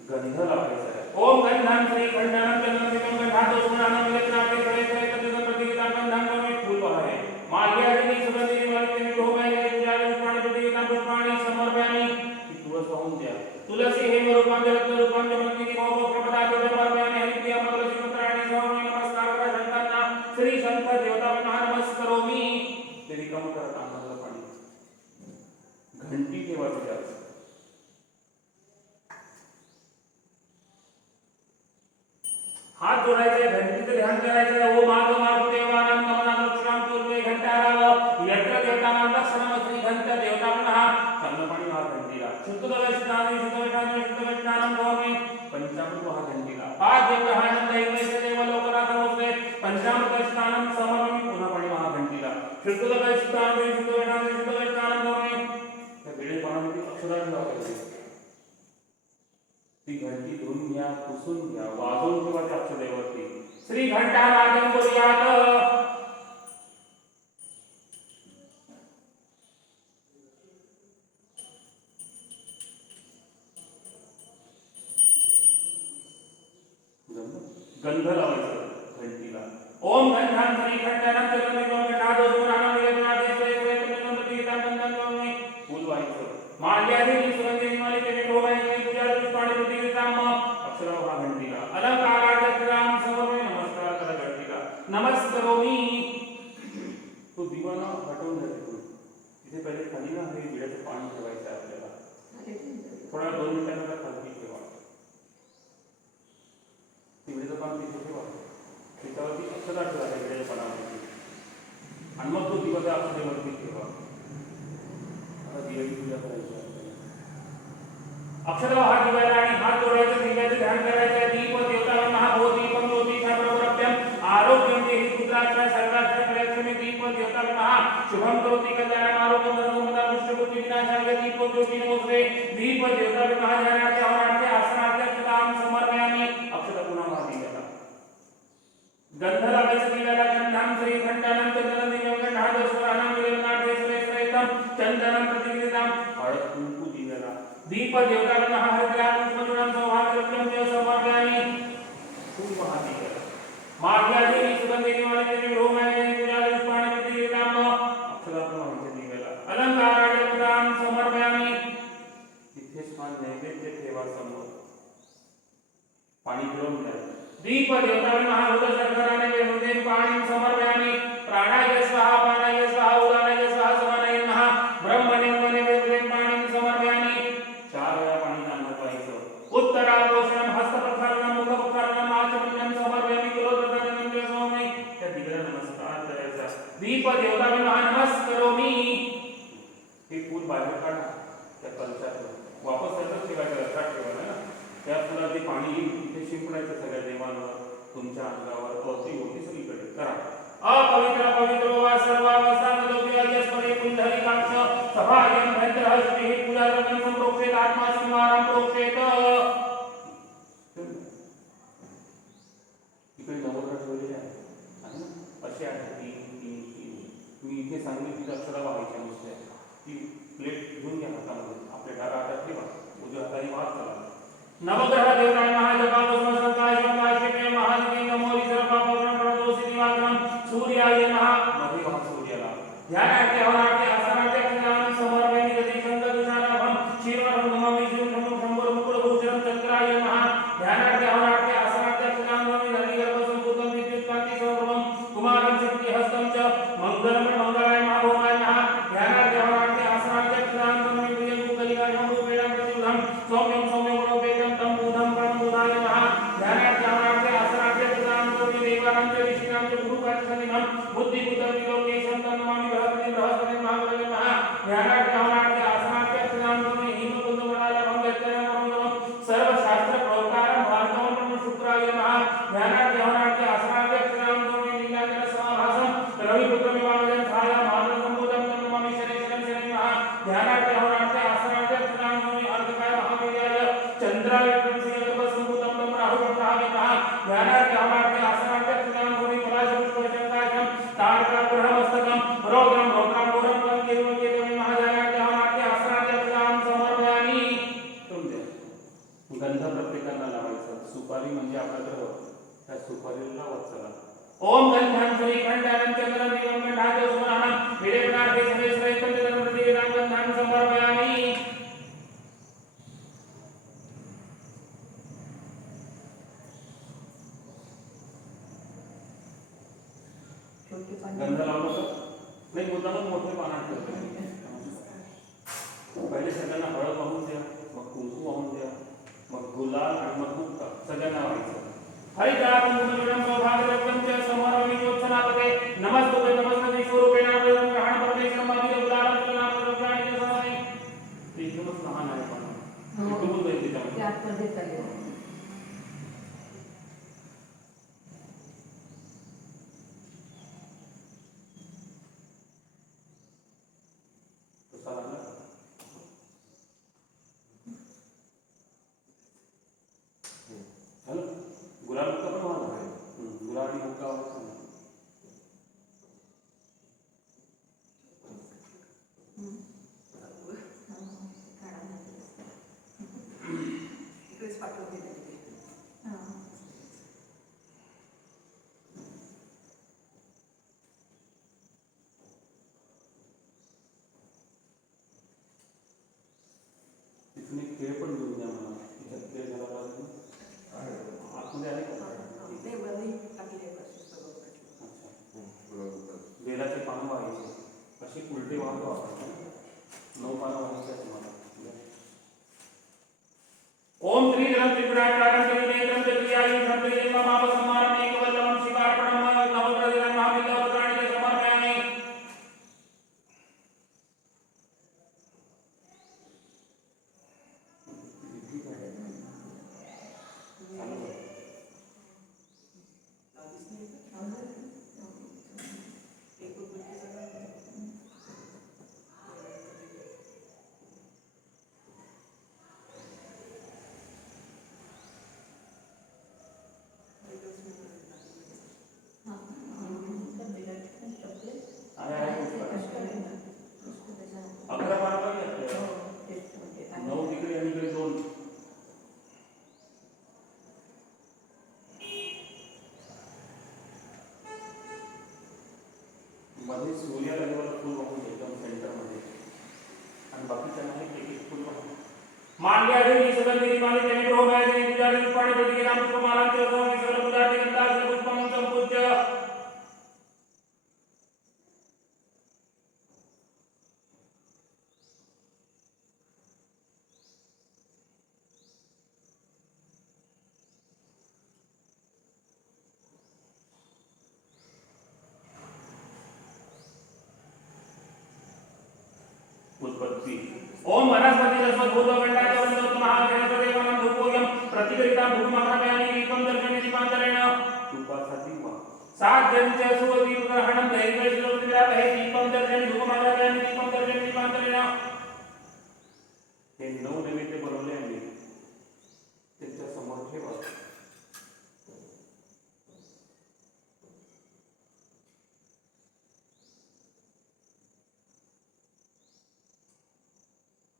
गंध लावायचा आहे. ओम गंधं श्री खंडनम चंद्रनिगम गंधादोषवनम विलेपनार्थे श्री श्री तत्त्वप्रतिगतम गंधं भवे. फूल आहे. माल्यादेवी सुगंधिनी मालिकेने भोगायची पूजा पुष्पाणी प्रतिगतम पुष्पाणी समर्पयामि. ती तुळस वाहून द्या. तुलसी हे रूपांच रत्न रूपांच मंदिरी मोह प्रपदातो समर्पयामि. हरिप्रिया तुलसी पत्राणि समर्पयामि. नमस्कार करा शंखांना. श्री शंख देवता नमस्करोमि. ते रिकामं करा तांब्याचं पाणी. घंटी ठेवा त्याच्यात. हात जोडायचे, घंटीचं ध्यान करायचं. ओम आगो मारुदेवानां नमः दक्षिणां पूर्वे घंटाराव यत्र देवतानां दक्षिणं श्री घंट देवताभ्यः. चांगलं पाणी वाहा घंटीला. शुद्ध वैष्णवी शुद्ध वैष्णवी शुद्ध वैष्णवं भवामि. पंचामृत वाहा घंटीला. 5 ग्रहण दैवैश्य देवलोकनाथ मोस्ते पंचामृत स्नानं समर्पयामि. पुन्हा पाणी वाहा घंटीला. शुद्ध वैष्णवी शुद्ध वैष्णवी शुद्ध वैष्णवं भवामि. त्या वेळे पाण्यामध्ये अक्षरा ठेवा पाहिजे. ती घंटी धुवून घ्या, पुसून घ्या, वाजवून ठेवा त्या अक्षदेवरती. श्री घंटानादं कुर्यात्. गंध लावायचं घंटीला. ओम गंधं श्री खंडनं चलनिवं गणादो पुराणं निरंजनादे स्वयं तन्नं प्रतिगीतां तन्नं फूल व्हायचं माल्यादेवी सुगंधी मालिकेने ठोवायचे पूजा पुष्पाने प्रतिगीतां अक्षरवा घंटीला अलंकारार्थ राम समोर नमस्कार करा घंटीला नमस्करोमी तो दिवा ना हटवून जाते तिथे पहिले खाली ना हे विड्याचं पाणी ठेवायचं आहे आपल्याला थोडा 2 मिनिटांनंतर खाली ठेवा ती विड्याचं पान तिथे ठेवा त्याच्यावरती अक्षता ठेवा त्या विड्याच्या पानावरती आणि मग तो दिवा त्या अक्षतेवरती ठेवा आता दिव्याची पूजा करायची अक्षता हात दिवायला आणि हात जोडायचं दिव्याचं ध्यान करायचं दीप देवता महाभूदीपम ज्योतिषा प्रवरप्यम आरोग्यम देहि पुत्राक्षय सर्वाक्षय प्रयक्षमे दीप देवता महा शुभम करोति कल्याणम आरोग्यम धनसंपदा पुष्टपुष्टि विनाशाय दीप ज्योति नमोस्ते दीप देवता महा ध्यानार्थे हवनार्थे आसनार्थे क्षतां समर्पयामि अक्षता पुन्हा महादेवाला गंध लावायचं दिव्याला गंधं श्रीखंडानं चंदनं दिव्यं गंधादस्वरानं विरवनार्थे श्रेष्ठैतं चंदनं प्रतिगृहीतां हळद कुंकू दिव्याला दीप देवता महा हरिद्रा पुष्पजुणं सौभाग्यं च समर्पयामि खूप महादेवाला मार्गादेवी सुगंधेने वाले रोमाने पूजा पुष्पाने प्रतिगीतां अक्षता प्रमाणे दिव्याला अलंकारार्थ समर्पयामि तिथे स्थान नैवेद्य ठेवा समोर पाणी पिळून द्या दीप देवता महाभूत शर्कराने हृदय पाणी समर्पयामि प्राणाय स्वाहा पानाय स्वाहा उदानाय स्वाहा समानाय महा ब्रह्मणे वने हृदय पाणी समर्पयामि 4 वेळा पाणी दान करायचं उत्तराभूषणं हस्तप्रक्षालनं मुखप्रक्षालनं आचमनं समर्पयामि कुलोत्रदानं समर्पयामि त्या दिव्याला नमस्कार करायचा दीप देवता महा नमस्करोमि हे फूल बाहेर काढा त्या कलशातून वापस त्याचं ठेवायचं लक्षात ठेवा ना त्या फुलाचे पाणी इथे शिंपडायचं सगळ्या देवांवर तुमच्या अंगावर अवतीभोवती सगळीकडे करा अपवित्र पवित्रो वा सर्वावस्थानलोके स्मरे पुंडरीकाक्ष सभायं भद्रहस्तिः पूजारतं संप्रोक्षेत आत्मा संवारं प्रोक्षेत इकडे नवग्रह ठेवलेले आहे असे आहे 3 मी इथे सांगितली ती अक्षरा व्हायची नुसत्या ती प्लेट घेऊन घ्या हातामध्ये आपल्या डाव्या हातात ठेवा उजव्या हाताने वाद चला नवग्रह देवताय महाजपावस्म संकाय शंकाशिमे महालिंगे नमोरी सर्वपापग्रम प्रणतोषि दिवाग्रम सूर्याय नमः मध्ये वहा सूर्याला ध्यानार्थे हवनार्थे आसनार्थे क्षणानं समर्पयामि गती शंकरदुषानाभं क्षीरवरं नमामि विष्णुं शंभुरं मुकुटभूषणं चक्राय नमः ध्यानार्थे हवनार्थे आसनार्थे क्षणानं धरणीगर्भसंभूतं विद्युत्कान्ति समप्रभं कुमारं शक्तिहस्तं च मंगलं मंगलाय महाभौमाय नमः ध्यानार्थे हवनार्थे आसनार्थे क्षणानं प्रियं कुकलिकाशं रूपेण प्रतिबुधं सौम्यं सौम्यं गुणोपेतं तं बुधं परमबुधाय नमः ध्यानार्थे हवनार्थे आसनार्थे क्षणानं देवानां च ऋषीणां च गुरुकार्यसन्निधं बुद्धिबुद्धं विलोकेशं तं नमामि बृहस्पतिं बृहस्पतिं महागुरवे नमः ध्यानार्थे हवनार्थे आसनार्थे क्षणानं हिमकुन्दमण्डलं व्यक्तं परमं सर्वशास्त्र प्रवकारं भार्गवं शुक्राय नमः ध्यानार्थे हवनार्थे आसनार्थे क्षणानं नीलाचल समाभासं रविपुत्रमिवावजं छाया महासंभूतं तं नमामि शनेश्वरं शनेन नमः ध्यानार्थे हवनार्थे आसनार्थे क्षणानं अर्धकाय महावीर्याय चंद्राय संभूतं तं राहुप्रभावे नमः ध्यानार्थे हवनार्थे आसनार्थे क्षणानं पलाशपुष्पशंकाशं तारकाग्रहमस्तकं रौद्रं रौद्राम्बरं तं केतुं नमः ध्यानार्थे हवनार्थे आसनार्थे क्षणानं समर्पयामि गंध प्रत्येकाला लावायचा सुपारी म्हणजे आपला ग्रह त्या सुपारीला लावत चला ओम गंधं श्रीखंडानं चंद्रं दिवं गंधादस्वरानं विरेवनार्थे सर्वेश्वरैतं चंद्रं प्रतिगीतां गंधं समर्पयामि गंध लावलं तर नाही मुद्दामच मोठे पानात ठेवते पहिले सगळ्यांना हळद वाहून द्या मग कुंकू वाहून द्या मग गुलाल आणि मग बुक्का सगळ्यांना व्हायचं हरिद्रापं गुणजुणं सौभाग्यरत्नं च समर्पयामि ज्योत्सनापते नमस्तुते नमस्तते स्वरूपेण ग्रहण परमेश्वरं मामिलं गुलालं गुलालं रुद्राणि च समाय ते एकदमच लहान आहे पण कुठून जाईल त्याच्यामध्ये त्या आतमध्ये चालले तसा लागला झालं गुलाल मुक्का पण व्हायला आहे गुलाल आणि मुक्का व्हायचा इकडेच पाठवते इथून एक केळ पण देऊन द्या मला. त्याच्यात केळ घालावं लागेल. आतमध्ये आहे का? ते मध्ये टाकले कसे सगळं. अच्छा. बेलाचे पानं व्हायचे असे उलटे वाहतो आपण. 9 पानं व्हायचे तुम्हाला. ओम श्री जलम त्रिपुराकारं त्रिनेत्रं त्रियायुषं त्रिजन्ममापसंहारं एकवल्लभं शिवार्पणं नवग्रहं महाविद्यावत्राणि समर्पयामि. अकरा पानं पाहिजे आपल्याला. 9 तिकडे आणि इकडे 2. मध्ये सूर्याला जेव्हा फुल वाहून एकदम सेंटरमध्ये आणि बाकीच्या नाही एक एक फुल वाहून मांडव्यादेवी सुगंधी माली देवी रोमादेवी पूजादेवी पुष्पाणि प्रतिगिराम पुष्पमालांचे स्वामी सर्व पूजार्थे गंधास्य पुष्पं संपूज्य. उत्पत्ति ओम वनस्पति रसवद्भूतो गंडाय वन्दतो महागणपतिदेवनं धूपोऽयं प्रतिगरितां धूपमाघ्रापयामि दीपं दर्शयामि दीपान्तरेण धूपासाठी वा साध्यञ्च सुदीपग्रहणं दैवैश्लोकविरापहे दीपं दर्शयामि धूपमाघ्रापयामि दीपं दर्शयामि दीपान्तरेण. हे 9 नैवेद्य बनवले आम्ही त्यांच्या समोर ठेवा.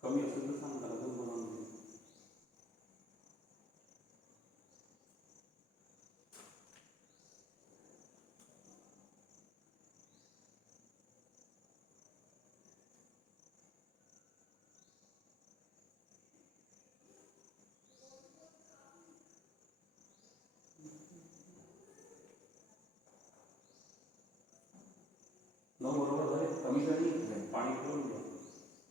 कमी असेल तर सांगा अजून बनवून देऊ. बरोबर झाले. कमी झाली पाणी पिऊन घ्या.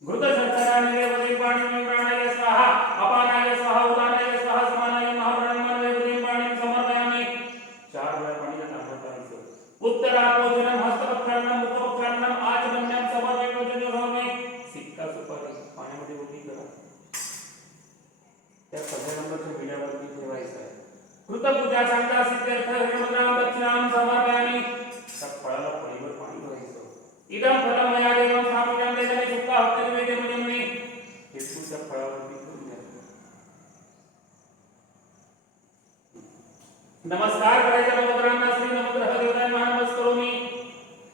घृत संसाराने देवदेव पाणी प्राणाय स्वाहा अपानाय स्वाहा उदानाय स्वाहा समानाय महाप्राणमय देवदेव पाणी समर्पयामि. 4 वेळा पाणी टाकायचं. उत्तरापोषणं हस्तपक्षानं मुखपक्षानं आचमन्यं समर्पयामि समर्पयामि. सिक्का सुपारी पाण्यामध्ये ओती करा. त्या सगळ्या नंबरच्या विड्यावरती ठेवायचं आहे. कृतपूजा सांगता सिद्ध्यर्थ हरिमंत्रां दक्षिणां समर्पयामि. त्या फळाला पळीवर पाणी भरायचं. इदं फलं मया देवं स्थापितं तेजने शुक्ला हस्तनिवेद्यमुनि. हे तुझ्या फळावरती ठेवून द्या. नमस्कार करायचा नवग्रहांना श्री नवग्रह देवताय नमस्करोमि.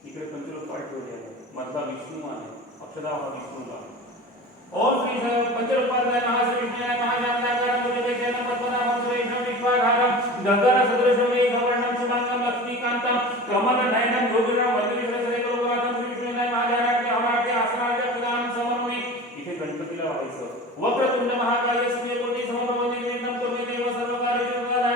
इकडे पंचलोक पाठ ठेवले आहे. मधला विष्णू आहे. अक्षदा हा विष्णूला. ओम श्री पंचलोकपादाय नमः श्री विष्णुयाय महाशांताकारं भुजगशयनं पद्मनाभं सुरेशं विश्वाधारं गगनसदृशं मेघवर्णं शुभांगं लक्ष्मीकान्तं कमलनयनं योगिनं वन्दे समर्पयामि. इथे गणपतीला व्हायचं. वक्रतुंड महाकाय सूर्यकोटि समप्रभा निर्विघ्नं कुरु देव सर्वकार्येषु सर्वदा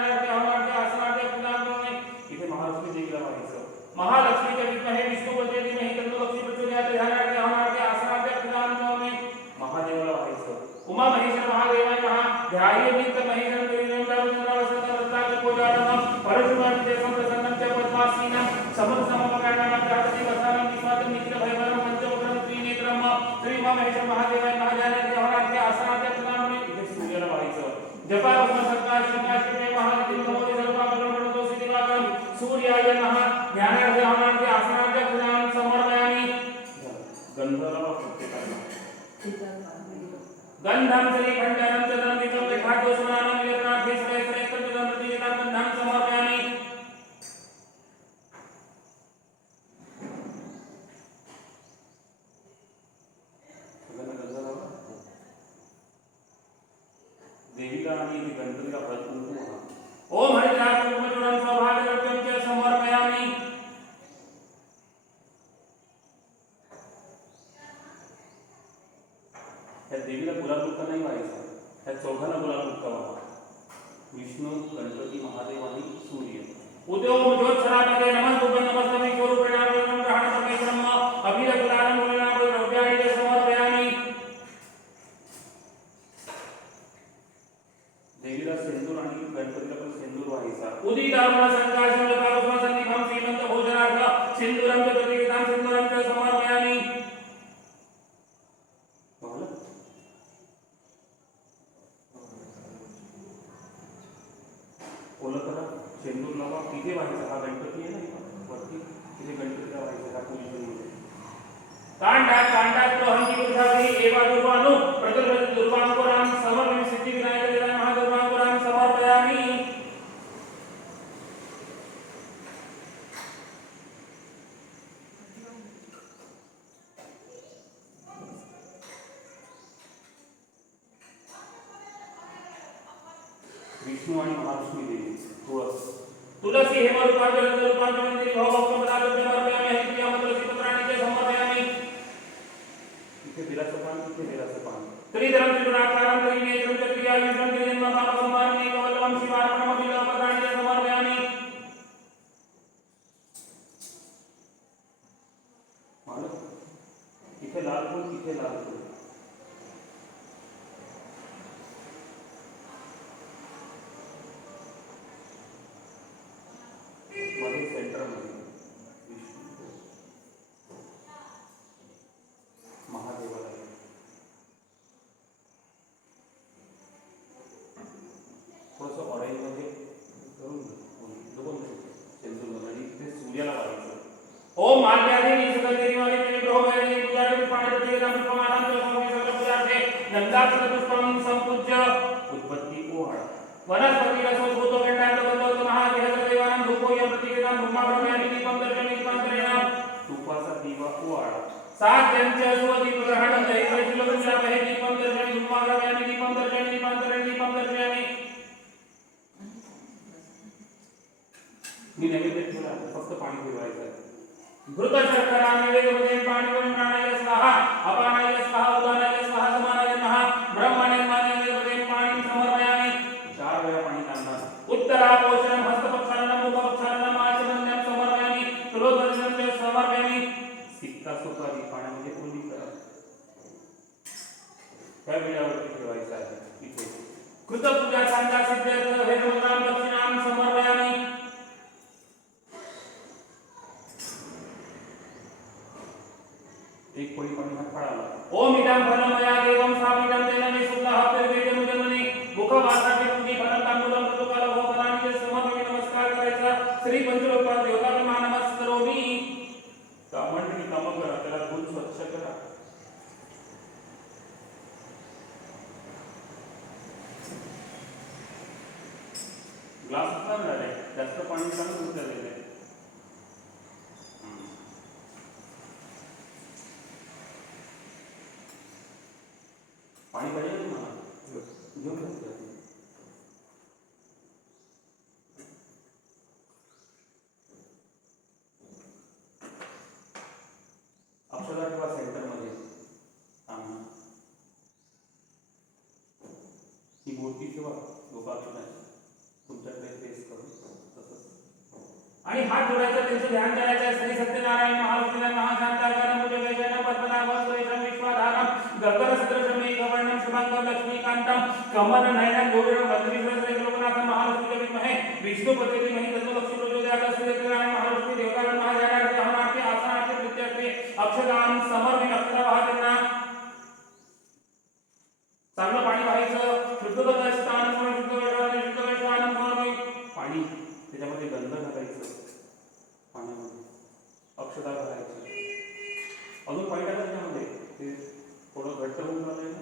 आसनार्थे प्रदानकरोमि. इथे महालक्ष्मी देवीला व्हायचं. महालक्ष्मीच्या विद्महे विष्णुपत्नी धीमहि तन्नो लक्ष्मी प्रचोदयात्. ध्यानार्थे हवनार्थे आसनार्थे प्रदानकरोमि. महादेवाला व्हायचं. उमा महेश्वर महादेवाय नमः. ध्यायेत् महेश्वर गिरिं दावचन्द्रवसन्तवृत्तात् पूजारम्भं परशुरामते संप्रसन्नं च पद्मासीनं समस्तमपकारणं प्राप्ति वसानं विश्वातं निखिल भयवरं पंचवक्त्रं त्रिनेत्रं श्री उमा महेश्वर महादेवाय नमः. ध्यानार्थे हवनार्थे आसनार्थे प्रदानकरोमि. इथे सूर्याला व्हायचं. जपावस्म सत्कार शंकाशिवे महादिति नमोति सर्वपापग्रहणो सिद्धिवाकं सूर्याय नमः. ध्यानार्थे हवनार्थे आसनार्थे प्रदानं समर्पयामि. गंधर्व प्रत्येकाला गंधं श्रीखण्डनं चंद्रं दीपं विघाटोस्मरानं विरणार्थे श्रेयस्रेयस्तं प्रतिष्ठां गंधं समर्पयामि. देवीला आणि गणपतीला हळद कुंकू म्हणा. ओम हरिद्राक्ष कुंकुमचूर्णं सौभाग्यद्रव्यं च समर्पयामि. त्या देवीला गुलाब फुल नाही व्हायचं. चौघांना बोला मुक्का बाबा. विष्णू, गणपती, महादेव आणि सूर्य. उद्योग ज्योत्सनापदे नमस्तुभ्यं नमस्तमे स्वरूपिणां ग्रहणसमे ब्रह्म अभिरकुलानं मुनिनां द्रव्याणि समर्पयामि. देवीला सिंदूर आणि गणपतीला पण सिंदूर व्हायचा. उदितारुण संकाशं लोकावस्म संदीपं श्रीमंत भोजनार्थ सिंदूरं च प्रतिगीतां सिंदूरं च समर्पयामि. ओलं करा, शेंदूर लावा. तिथे व्हायचा हा गणपती आहे ना वरती, तिथे गणपतीला व्हायचा हा पोझिशनमध्ये. कांडात प्रहंती पुरुषावधी एवा दुर्वानु प्रकल्प दुर्वांकुरां समर्पयामि. सिद्धि विनायक देवाय महादुर्वांकुरां समर्पयामि. विष्णू आणि महालक्ष्मी देवी. तुलसी हेमरूपांच रत्नरूपांच मंदिर भवभक्तं पदार्थं समर्पयामि. हरिप्रियं तुलसी पत्राणि च समर्पयामि. इथे बेलाचं पान, इथे बेलाचं पान. त्रिदलं त्रिगुणाकारं त्रिनेत्रं च त्रियायुषं त्रिजन्म पापसंहारं एकवल्लभं शिवार्पणमपि पत्राणि च समर्पयामि. इथे लाल फूल, इथे लाल फूल. मध्ये सेंटरमध्ये महादेवाला थोडंसं ऑरेंजमध्ये करून आणि ते सूर्याला लावायचं. ओम माल्यादेवी सुगंधेवाली देवी ब्रह्मदेवी पूजादेवी पाणिपतीनां पुष्पमालां च समर्पयामि. सकल पूजार्थे गंधाक्षत पुष्पं संपूज्य उत्पत्ति ओहाळ. वनस्पती रसोद्भूतो गंडान्तगन्धो महादेवदेवानां धूपोयं प्रतिगीतां धूमाभ्रमयामि. दीपं दर्शयामि दीपान्तरेण धूपाचा दिवा ओहाळ. साध्यंच सुदीप ग्रहणं दैवशिलोकशामहे. दीपं दर्शयामि धूमाभ्रमयामि. दीपं दर्शयामि दीपान्तरेण दीपं दर्शयामि. मी नैवेद्य ठेवला, फक्त पाणी ठेवायचं. घृत शर्करा नैवेद्य पाणी प्राणाय स्वाहा अपानाय स्वाहा उदानाय स्वाहा समानाय नमः. ब्रह्मणे नैवेद्य पाणी समर्पयामि. 4 वेळा पाणी टाकणार. उत्तरापोषणं हस्तपक्षालनं मुखपक्षालनं आचमन्यं समर्पयामि. क्रोधदर्शनं च समर्पयामि. सिक्का सुपारी पाण्यामध्ये ओली करा. त्या वेळावरती ठेवायचं आहे इथे. कृतपूजा सांगा सिद्ध्यर्थ वेदमुद्रां दक्षिणां समर्पयामि. एक पळी पाणी हात पडाला. ओम इदं फलमया देवं स्थापितं तेन मे सुतः प्रवेदमुदमने मुखवासाचे पूजी फलं तांबूलं मृतकाल भोपदानी समर्पयामि. नमस्कार करायचा. श्री पंचलोकात देवताभिमा नमस्करोमि. कामंडली काम करा, त्याला धुवून स्वच्छ करा. ग्लास उचलून झाले, जास्त पाणी चांगलं उचललेलं आहे. पाणी पाहिजे तुम्हाला घेऊन घ्या. अक्षरा किंवा सेंटरमध्ये ही मूर्ती किंवा गोपालनाची तुमच्याकडे फेस करून तसंच. आणि हात जोडायचा, त्यांचं ध्यान करायचं. श्री सत्यनारायण महालक्ष्मी महाशांताकारं भुजगशयनं पद्मनाभं सुरेशं विश्वाधारं गगनसदृशं मेघवर्णं शुभांगं लक्ष्मीकान्तं कमलनयनं योगिनं वन्दे लोकनाथं महालक्ष्मी विद्महे विष्णुपते धीमहि तन्नो लक्ष्मी प्रचोदयात्. श्री सत्यनारायण महालक्ष्मी देवतागण महाजानार्थे हवनार्थे आसनार्थे प्रीत्यर्थे अक्षतां समर्पयामि. अक्षता वाहा त्यांना. चांगलं पाणी व्हायचं. शुद्धता स्नान करून शुद्ध स्नान करून पाणी त्याच्यामध्ये गंध घालायचं. पाण्यामध्ये अक्षता घालायचं. अजून पाणी टाका त्याच्यामध्ये. ते थोडं घट्ट होऊन जातं ना.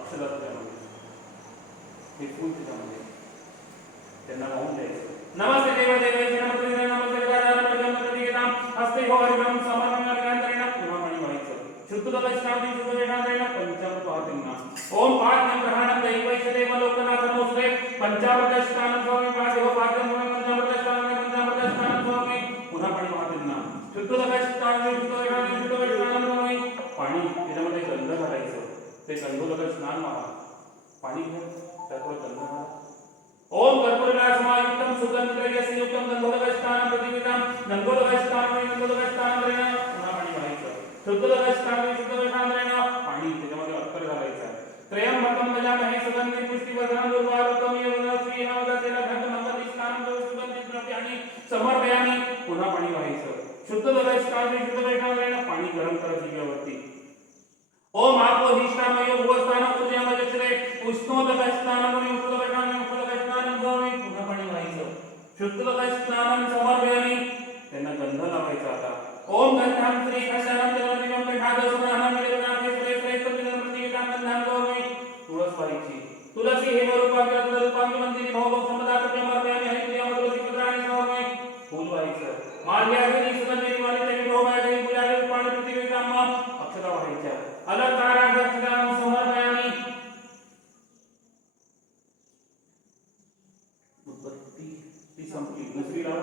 अक्षता त्याच्यामध्ये हे फूल त्याच्यामध्ये त्यांना वाहून द्यायचं. नमस्ते देवदेवेश नमस्ते नमस्ते गादानं प्रतिगीतां हस्ते हो हरिभं समर्पयामि. अर्घ्यान्तरेण पुन्हा पाणी व्हायचं. शुद्धता स्नान शुद्ध वेषांतरेण पंचामृत वाहतींना. ओम पाद्यं ग्रहणं दैवैश्वदेव लोकनाथ नमोस्तुते. पंचामृत स्नानं स्वामी पादेव पाद्यं पंचामृत स्नानं स्वामी. पुन्हा पाणी वाहतींना. शुद्धता स्नान शुद्ध वेषांतरेण शुद्ध वेषांतरेण स्वामी. पाणी पाणी त्याच्यामध्ये गंध घालायचं, ते गंधोदक स्नान व्हा, पाणी घ्या त्यावर गंध घाला. ओम कर्पूरसमायुक्तं सुगंधद्रव्ययुक्तं गंधोदकस्नानं प्रतिविधां गंधोदकस्नानं गंधोदकस्नानं पुन्हा पाणी व्हायचं. शुद्धोदकस्नानं शुद्धोदकस्नानं पाणी त्याच्यामध्ये अत्तर घालायचं. त्रयंबकं भजामहे सुगन्धिं पुष्टिवर्धनं उर्वारुकं यवनं श्रीनामदासेन घटमंगलिष्ठानं सुगन्धिं द्रव्याणि समर्पयामि. पुन्हा पाणी व्हायचं. शुद्धोदकस्नानं शुद्धोदकस्नानं पाणी गरम करायचं दिव्यावरती. ओम आपो हिष्ठामयो भुवस्थानं ऊर्जामयश्रे उष्णोदकस्नानं उष्णोदकस्नानं उष्णोदकस्नानं भवामि. पुन्हा पाणी व्हायचं. शुद्धोदकस्नानं समर्पयामि. त्यांना गंध लावायचा आता. ओम गंधं श्री खंडानं जलनिमं गंधादस्मरणं विलेवनाथे श्री श्रेष्ठमिदं प्रतिविधां गंधं भवामि. तुळस व्हायची. तुलसी हे रूपांतर रूपांतर मंदिरी भव समदात समर्पयामि. हरिप्रियं तुलसी पत्राणि समर्पयामि. फूल व्हायचं. माल्यागिरी सुगंधिनी वालितेनि भवमायतेनि पूजायि पाणी प्रतिविधां अक्षता व्हायच्या. अलंकाराक्षतां समर्पयामि. उदबत्ती ती संपली. दुसरी लाव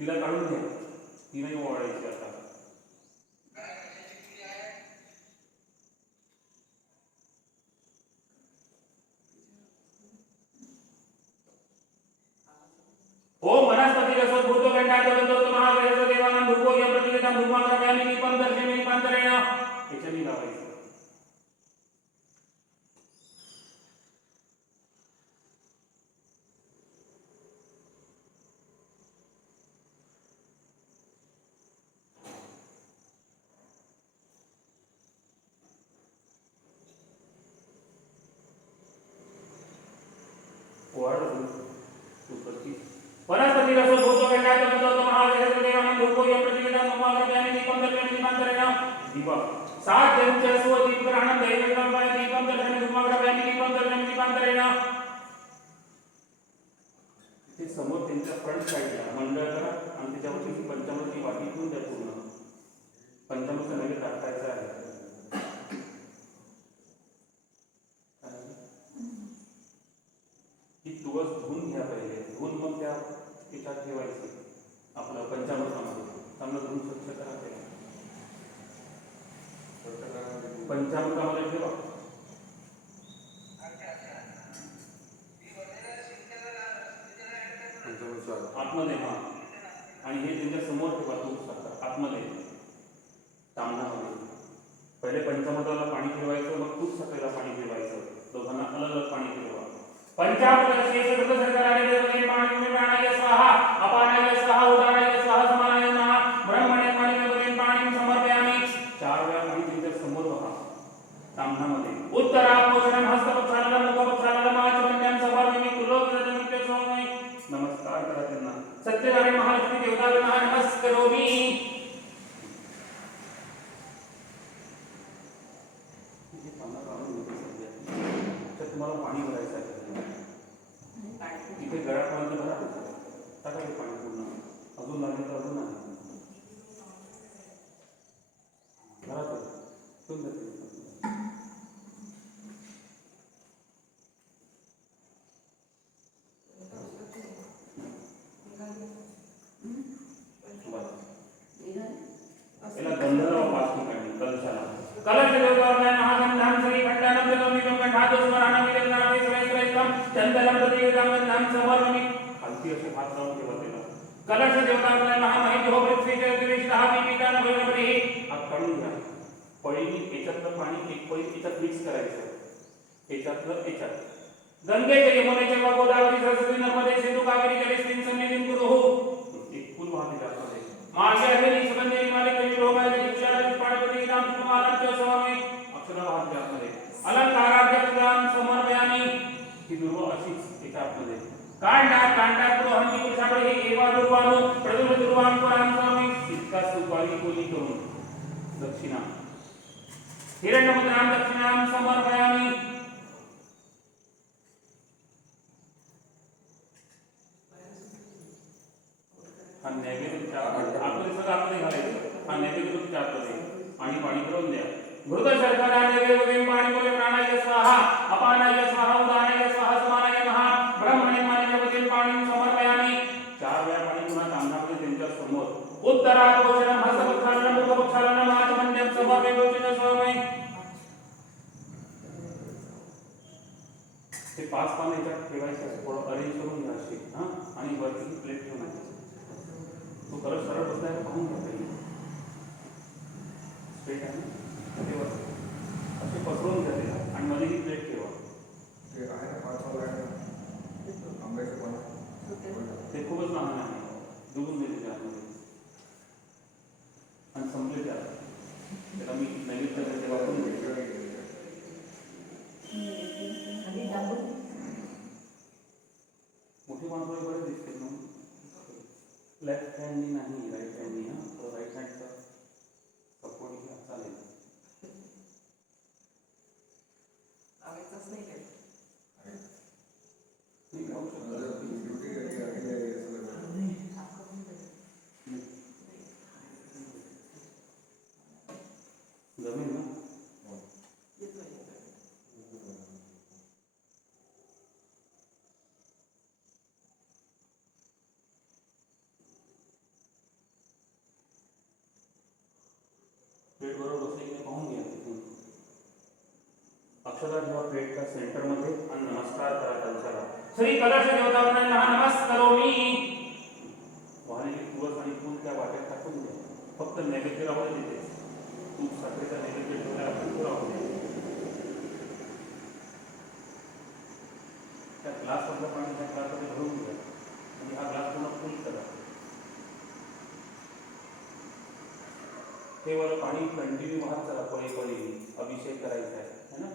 तिला काढून घ्या. ती नाही ओवाळायची आता. ओम वनस्पति रसो भूतो गंधातो महावेद देवानां भूतो यं प्रतिविधां भूमाग्रव्यामि दीपं दर्शयामि दीपांतरेण. याच्यानी लावायचं. वनस्पति रसो भूतो गंधातो महावेद देवानां भूतो यं प्रतिविधां भूमाग्रव्यामि दीपं दर्शयामि दीपांतरेण. दीपा साध्यं च स्वदीपग्रहणं दैवतं वा दीपं दर्शयामि भूमाग्रव्यामि दीपं दर्शयामि दीपांतरेण. ते समोर त्यांच्या फ्रंट साइडला मंडळ करा आणि त्याच्यावरती पंचामृताची वाटी ठेवून द्या. पूर्ण पंचामृत नैवेद्य टाकायचं आहे. ही तुळस धुवून घ्या पहिले. धुवून मग त्या त्याच्यात ठेवायची. आपलं पंचामृतामध्ये चांगलं धुवून स्वच्छ करा. पंचामृतामध्ये ठेवा. आतमध्ये हा आणि हे त्यांच्या समोर ठेवा. तूप आतमध्ये तांबणामध्ये. पहिले पंचामृताला पाणी ठेवायचं, मग तूप साखरेला पाणी ठेवायचं. दोघांना अलग अलग पाणी ठेवा. पंचामृत शेष कृत सरकाराने देवते पाणी प्राणाय स्वाहा अपानाय स्वाहा उदानाय स्वाहा समानाय नमः ब्रह्मणे पाणी पाणी समर्पयामि. 4 वेळा पाणी त्यांच्या समोर वहा तांबणामध्ये. उत्तरापोषणं हस्तपक्षालनं मुखपक्षालनं आचमन्यं समर्पयामि. कुलोकजनमित्य स्वामी नमस्कार करा त्यांना. सत्यनारायण महालक्ष्मी देवतांना नमस्करोमि. तुम्हाला पाणी भरायचं आहे. इथे गळ्यापर्यंत भरा. टाकायचं पाणी पूर्ण. अजून लागेल तर अजून नाही भरा. याला गंध लावा 5 ठिकाणी कलशाला. कलश देवतांना महागंधां श्री खंडानं जलनिमं गंधादस्मरणं विलेवनाथे श्री श्रेष्ठं चंदनं प्रतिविधां गंधं समर्पयामि. खालती असे हात लावून ठेवा त्याला. कलश देवतांना महामहिमो पृथ्वीचे दिविष्टः पिपितानं भैरवरीः. हात काढून घ्या. पळीनी याच्यातलं पाणी एक पळी याच्यात मिक्स करायचं. याच्यातलं याच्यात. गंगेचे यमुनेचे व गोदावरी सरस्वती नर्मदे सिंधू कावेरी जलेस्मिन् सन्निधिं कुरुः. एक फुल वाहते त्यामध्ये. माल्यागिरी सुगंधिनी वालितेनि भवमायतेनि पूजायि पाणी प्रतिविधां पुष्पमालां समर्पयामि. अक्षता वाहते त्यामध्ये. अलंकाराक्षतां समर्पयामि. ही दुर्वा अशीच एका आतमध्ये. कांडात हंती पुरुषाकडे एवा दुर्वानो प्रथम दुर्वान पुराण स्वामी. इतका सुपारी कोणी करून दक्षिणा. हिरण्यमुद्रां दक्षिणां समर्पयामि. हा नैवेद्य आतमध्ये सगळं आतमध्ये घालायचं. हा नैवेद्य तुमच्या आतमध्ये आणि पाणी भरून द्या. घृत शर्करा नैवेद्य पाणी बोले प्राणाय स्वाहा अपानाय स्वाहा उदानाय स्वाहा समानाय नमः ब्रह्मणे पाणी पाणी समर्पयामि. 4 वेळा पाणी पुन्हा तांबणामध्ये त्यांच्या समोर. उत्तरापोषणं हस्तपक्षालनं मुखपक्षालनं आचमन्यं समर्पयामि. योजना स्वामी ते 5 पान याच्यात ठेवायचं आहे, थोडं अरेंज करून घ्या अशी हां, आणि वरती प्लेट ठेवून तो खरं सरळ बसलाय का पाहून घ्या पहिले. स्ट्रेट आहे ना ते वर असे पसरवून घ्या त्याला आणि मध्ये ही प्लेट ठेवा. ते आहे ना 5 वाला आहे ना आंब्याचं पण ते खूपच लहान आहे, जुळून देते त्यामध्ये आणि संपले त्याला मी नैवेद्य त्याचे वापरून घेतलं. आणि दाबून मोठी माणसं बरे दिसते ना. लेफ्ट हँडनी नाही, राईट हँडनी हां, तर राईट हँडचा सपोर्ट घ्या चालेल. लावायचंच नाही काय. नाही लावू शकता. ड्युटी कधी आहे असं जमेल ना. प्लेट बरोबर बसली की नाही पाहून घ्या. अक्षता ठेवा प्लेटच्या सेंटरमध्ये आणि नमस्कार करा त्यांच्याला. श्री कलश देवतांना नमस्कारोमी. वाहलेली तुळस आणि फूल त्या वाट्यात टाकून द्या. फक्त नैवेद्य राहू दे तिथे. तूप साखरेचा नैवेद्य ठेवला फूल राहू दे. त्या ग्लासमधलं पाणी त्या ग्लासमध्ये भरून घ्या आणि हा ग्लास पूर्ण फुल करा. हे वर पाणी कंटिन्यू वाहत चला पळी अभिषेक करायचा आहे है ना.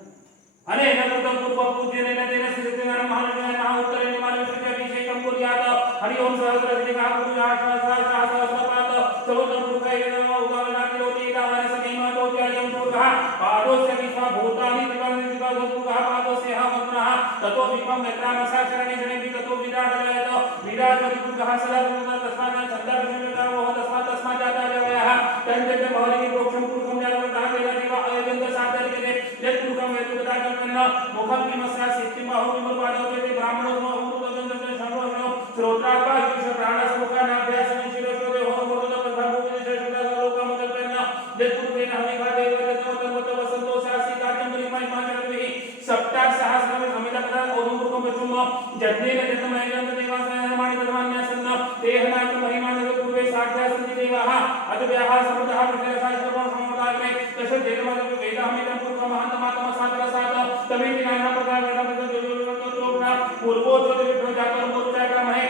अने नकृतं पूर्वं पूज्येन तेन श्रीतेन महालक्ष्म्याः उत्तरेण महालक्ष्मीचे अभिषेकं कुर्यात्. हरि ओम सहस्रलिङ्गा सहस्रपाद समुद्रपुरुषाय नमः. उदावनातिरोति दावनसनेमा दोत्यायं पूर्वः पादोस्य विश्वा भूतानि दिवानिदिवागुरुः पादोस्य वक्रः ततो विपं यत्रामसाचरणे जनेभि ततो विराजयत विराजतिपुरुषः सदा तस्मात् छन्दाभिषेकः तस्मात् जाताजवयः तन्ते भवति प्रोक्षं पुरुषं जातवतातेन दिवा अयजन्त साधरिके यत्पुरुषं वेदुदाकल्पन्न मुखं किमस्या सिद्धिं बाहुविमुर्वादोते ब्राह्मणो अमृतगन्धं सर्वो श्रोत्रात्मा युष प्राणसमुखानाभ्यासं शिरोश्रोते हो मृतप्रभुविशेषुतलोकमकल्पन्न यत्पुरुषेण हविघादेवतमतमत वसन्तो शासिकाचन्द्रिमहिमाचरद्भिः सप्ताह सहस्रं समितकथा ओरुमुखं पशुम जज्ञेन जन्मयजन्त देवासनमाणि धर्मान्यासन्न देहनाथ महिमानव पूर्वे साध्या सन्ति देवाः अद्व्याः समृद्धः विषयशास्त्रं समृद्धाग्रे तस्य देवमानव वेदामितं पूर्वमहन्तमातम सात्रसात तमेति नाना प्रकार वेदामृतोपना पूर्वोच्चते विप्रजातं मोर्चाग्रामहे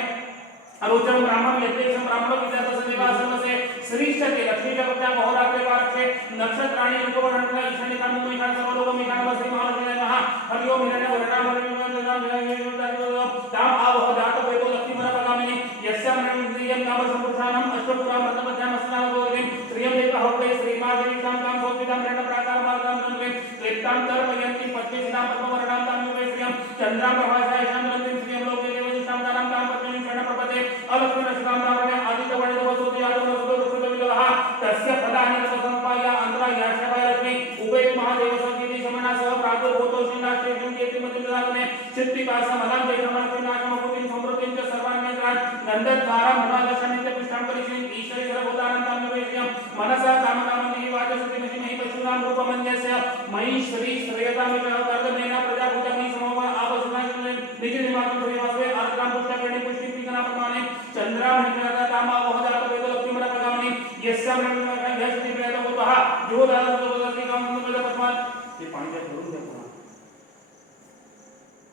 अरोचम ब्राह्मण यज्ञेशं ब्राह्मण विजातस्य देवासनसे श्रीष्ठते लक्ष्मीचक्रत्या महोरात्रे वार्षे नक्षत्राणि रूपवर्णना ईशानि कामुमिका सर्वलोकमिका श्री महालक्ष्मी नमः. हरि ओम हिरण्य वर्णामरणं ताम आवह जात वेदो लक्ष्मीमन पगामिनी यस्यां इंद्रियं नाम संपुरुषाणाम् अष्टपुरा मर्तमध्यामस्नान गोविंदं श्रियं देवहौते श्रीमादेवीशां तां सोपितां रणप्राकार मार्गां नन्दे क्लिप्तां तर्पयन्ति पद्मेशिनां पद्मवर्णां तां युवे श्रियं चन्द्रां प्रभासायशां नन्दे श्रियं लोके देवदिशां तां तां पद्मिनीं शरणप्रपदे अलक्ष्मीनशतां तावणे आदित्यवणितवसोति यादवसुतो वृक्षतविलवः तस्य पदानि तपसंपाय अन्तरायाशवाय लक्ष्मी उपेत महादेव संगीति शमना सह प्रादुर्भूतो श्रीनाथेशं कीर्तिमतिदाने चित्तिकासमलां जयशमाक्षनाशमकुतिं समृद्धिं च सर्वान्यत्रान् नन्दद्वारा मनादशनित्य पुष्टांकरिषीं ईश्वरी सर्वभूतानन्तां निवेशयं मनसा कामनामन्दिः वाचसतिमहि महि पशूनां रूपमन्यस्य मयि श्री श्रेयतामिषः कर्दमेन प्रजाभूतमि समोवा आवसुनां निजनिमातं श्रीवासवे आर्द्रां पुष्टकर्णि पुष्टिपिकना प्रमाणे चन्द्रामणिकरता तामा वहदात वेदलक्ष्मीमन प्रगामिनी यस्यां रविमयश्री प्रेतभूतः जोदादसुदसतिकां वेदपद्मात्. हे पाणी द्या भरून द्या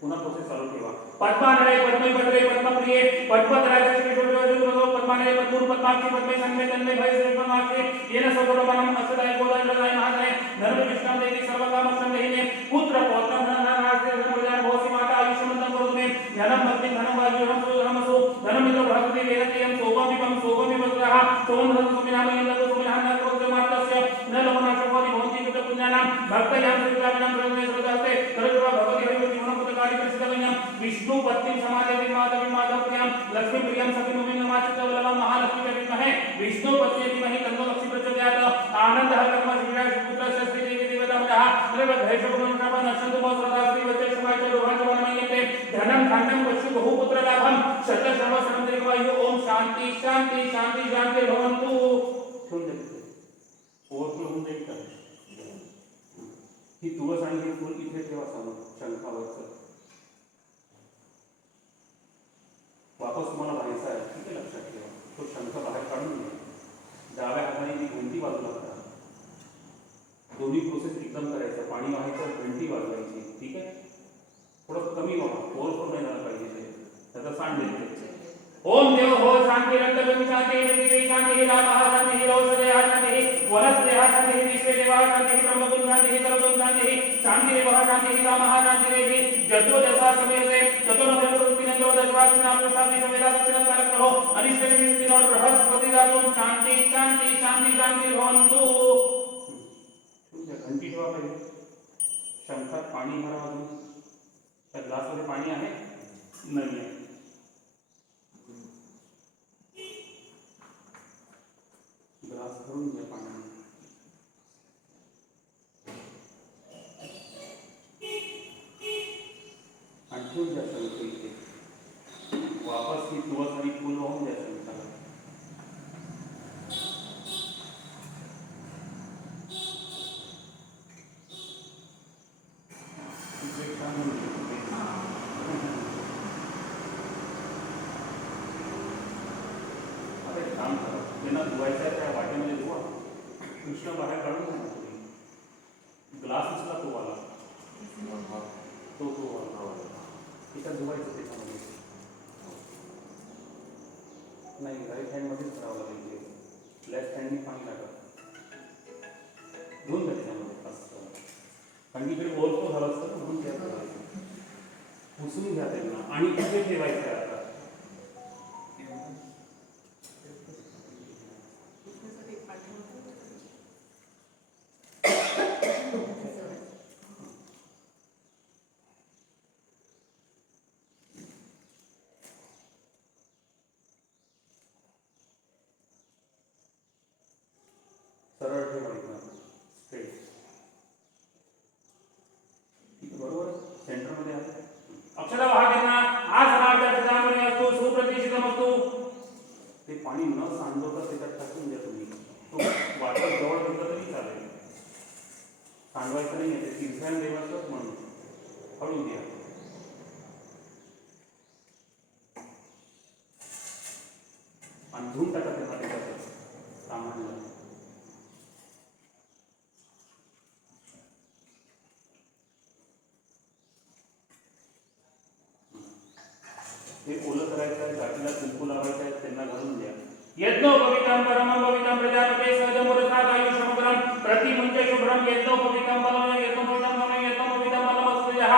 पुन्हा प्रोसेस चालू ठेवा. पद्मानळे पद्मपत्रे पद्मप्रिये पद्मधराय श्रीशोधो पद्मानळे पद्मूर पद्माक्षी पद्मे सन्मे तन्मे भय श्रीपद्माक्षी येन सगुणमनम् अष्टदाय गोदाय हृदय महादाय धर्म विष्णुं देवी सर्वकामक्षं देहिने पुत्र पौत्रं धननास्ते धनमृजा भोसि माता आयुष्यमन्तं करोतु धनं भक्तिं धनं वायुं धनमसु धनमिन्द्र बृहस्पति वेदकेयं सोममिपं सोममिवत्रः सोमधनं सुमिनामयं ततो सुमिनान् करोतु मातस्य न लवनाशकोनि भवन्ति कृतपुण्यानां भक्तयां श्रीरामनां प्रणे श्रद्धास्ते करजवा भगवति हरिवति मनोपुतकारि प्रसिद्धमयं विष्णु पत्नीं समादेवी माधवप्रियां लक्ष्मी प्रियं सखीमुमिं नमाचितवल्लभं महालक्ष्मी च विद्महे विष्णु पत्नी धीमहि तन्नो लक्ष्मी प्रचोदयात्. आनन्दः कर्म श्रीराज पुत्रस्य श्रीदेवी देवतामनः निर्भयशुभगुणशापः नश्यन्तु मम श्रद्धा श्रीवचक्षमाय च रोहाञ्चवनमय्यते धनं धान्यं पशु बहुपुत्रलाभं शतश्रवसनं दीर्घायुः. ओम शांति शांति शांति शांति भवन्तु. ठेवून द्या. ओव्हरफ्लो होऊन जाईल का? ही तुळस आणि हे फूल इथे ठेवा समोर शंखावरचं. वापस तुम्हाला व्हायचा आहे, ठीक आहे, लक्षात ठेवा. तो शंख बाहेर काढून घ्या. डाव्या हाताने ती घंटी बाजूला करा. दोन्ही प्रोसेस एकदम करायचं. पाणी व्हायचं, घंटी वाजवायची, ठीक आहे. थोडं कमी व्हा, ओव्हरफ्लो नाही झाला पाहिजे. त्याचा सांड देते. ओम देव हो शांती रक्तगती शांती पृथ्वी शांती रामः शांती रौद्रदेहा शांती वनस्पतयः शांती विश्वेदेवा शांती ब्रह्मगुण शांती सर्वगुण शांती शांति देवः शांति रामः शांति देवी जतो दशा समेते ततो न प्रवृत्तिनेन्द्रो दशवासिना पुरुषादि समेता सच्चिदानंद कारको अनिष्ट निमित्तिनो बृहस्पति दातुं शांति शांति शांति शांति भवन्तु. घंटी ठेवा पहिले. शंखात पाणी भरा. अजून त्या ग्लासमध्ये पाणी आहे? नाही आहे. ग्लास भरून घ्या पाण्याने. आणि ठेवून द्या शंख इथे. वापस ही तुळस आणि फूल वाहून द्या शंखाला. काम करा. त्यांना धुवायचं आहे त्या वाटेमध्ये धुवा. कृष्ण बाहेर काढून घ्या. ग्लास असला तो वाला तो वाला त्याच्यात धुवायचं. त्याच्यामध्ये नाही, राईट हँडमध्येच करावं लागेल. लेफ्ट हँडनी पाणी टाका. धुवून द्या त्याच्यामध्ये असं. कारण की इकडे ओव्हरफ्लो झाला असतं म्हणून त्या करायचं. पुसून घ्या त्यांना आणि इथे ठेवायचं आहे. आता सरळ ठेवायचं. स्ट्रेट. बरोबर सेंटरमध्ये आहे. अक्षरा वाहतेना आज समाजात चिदांबरी असतो सुप्रतिष्ठितमस्तु. ते पाणी न सांडवता त्याच्यात टाकून द्या तुम्ही. तो वाटर जवळ घेतलं तरी चालेल. सांडवायचं नाही आहे. ते तीर्थायन देवाचंच म्हणून हळू द्या. आणि धुवून टाका त्यांना त्याच्यातच सामान्य. हे ओलं करायचं आहे. गाठीला कुंकू लावायचं आहे. त्यांना घालून द्या. यज्ञो भवितं परमं भवितं प्रजापते सहजमुरसाद आयुष्यमुद्रं प्रतिमुञ्च शुभ्रं यज्ञो भवितं बलं यज्ञो भवितं बलं यज्ञो भवितं बलमस्तुयः.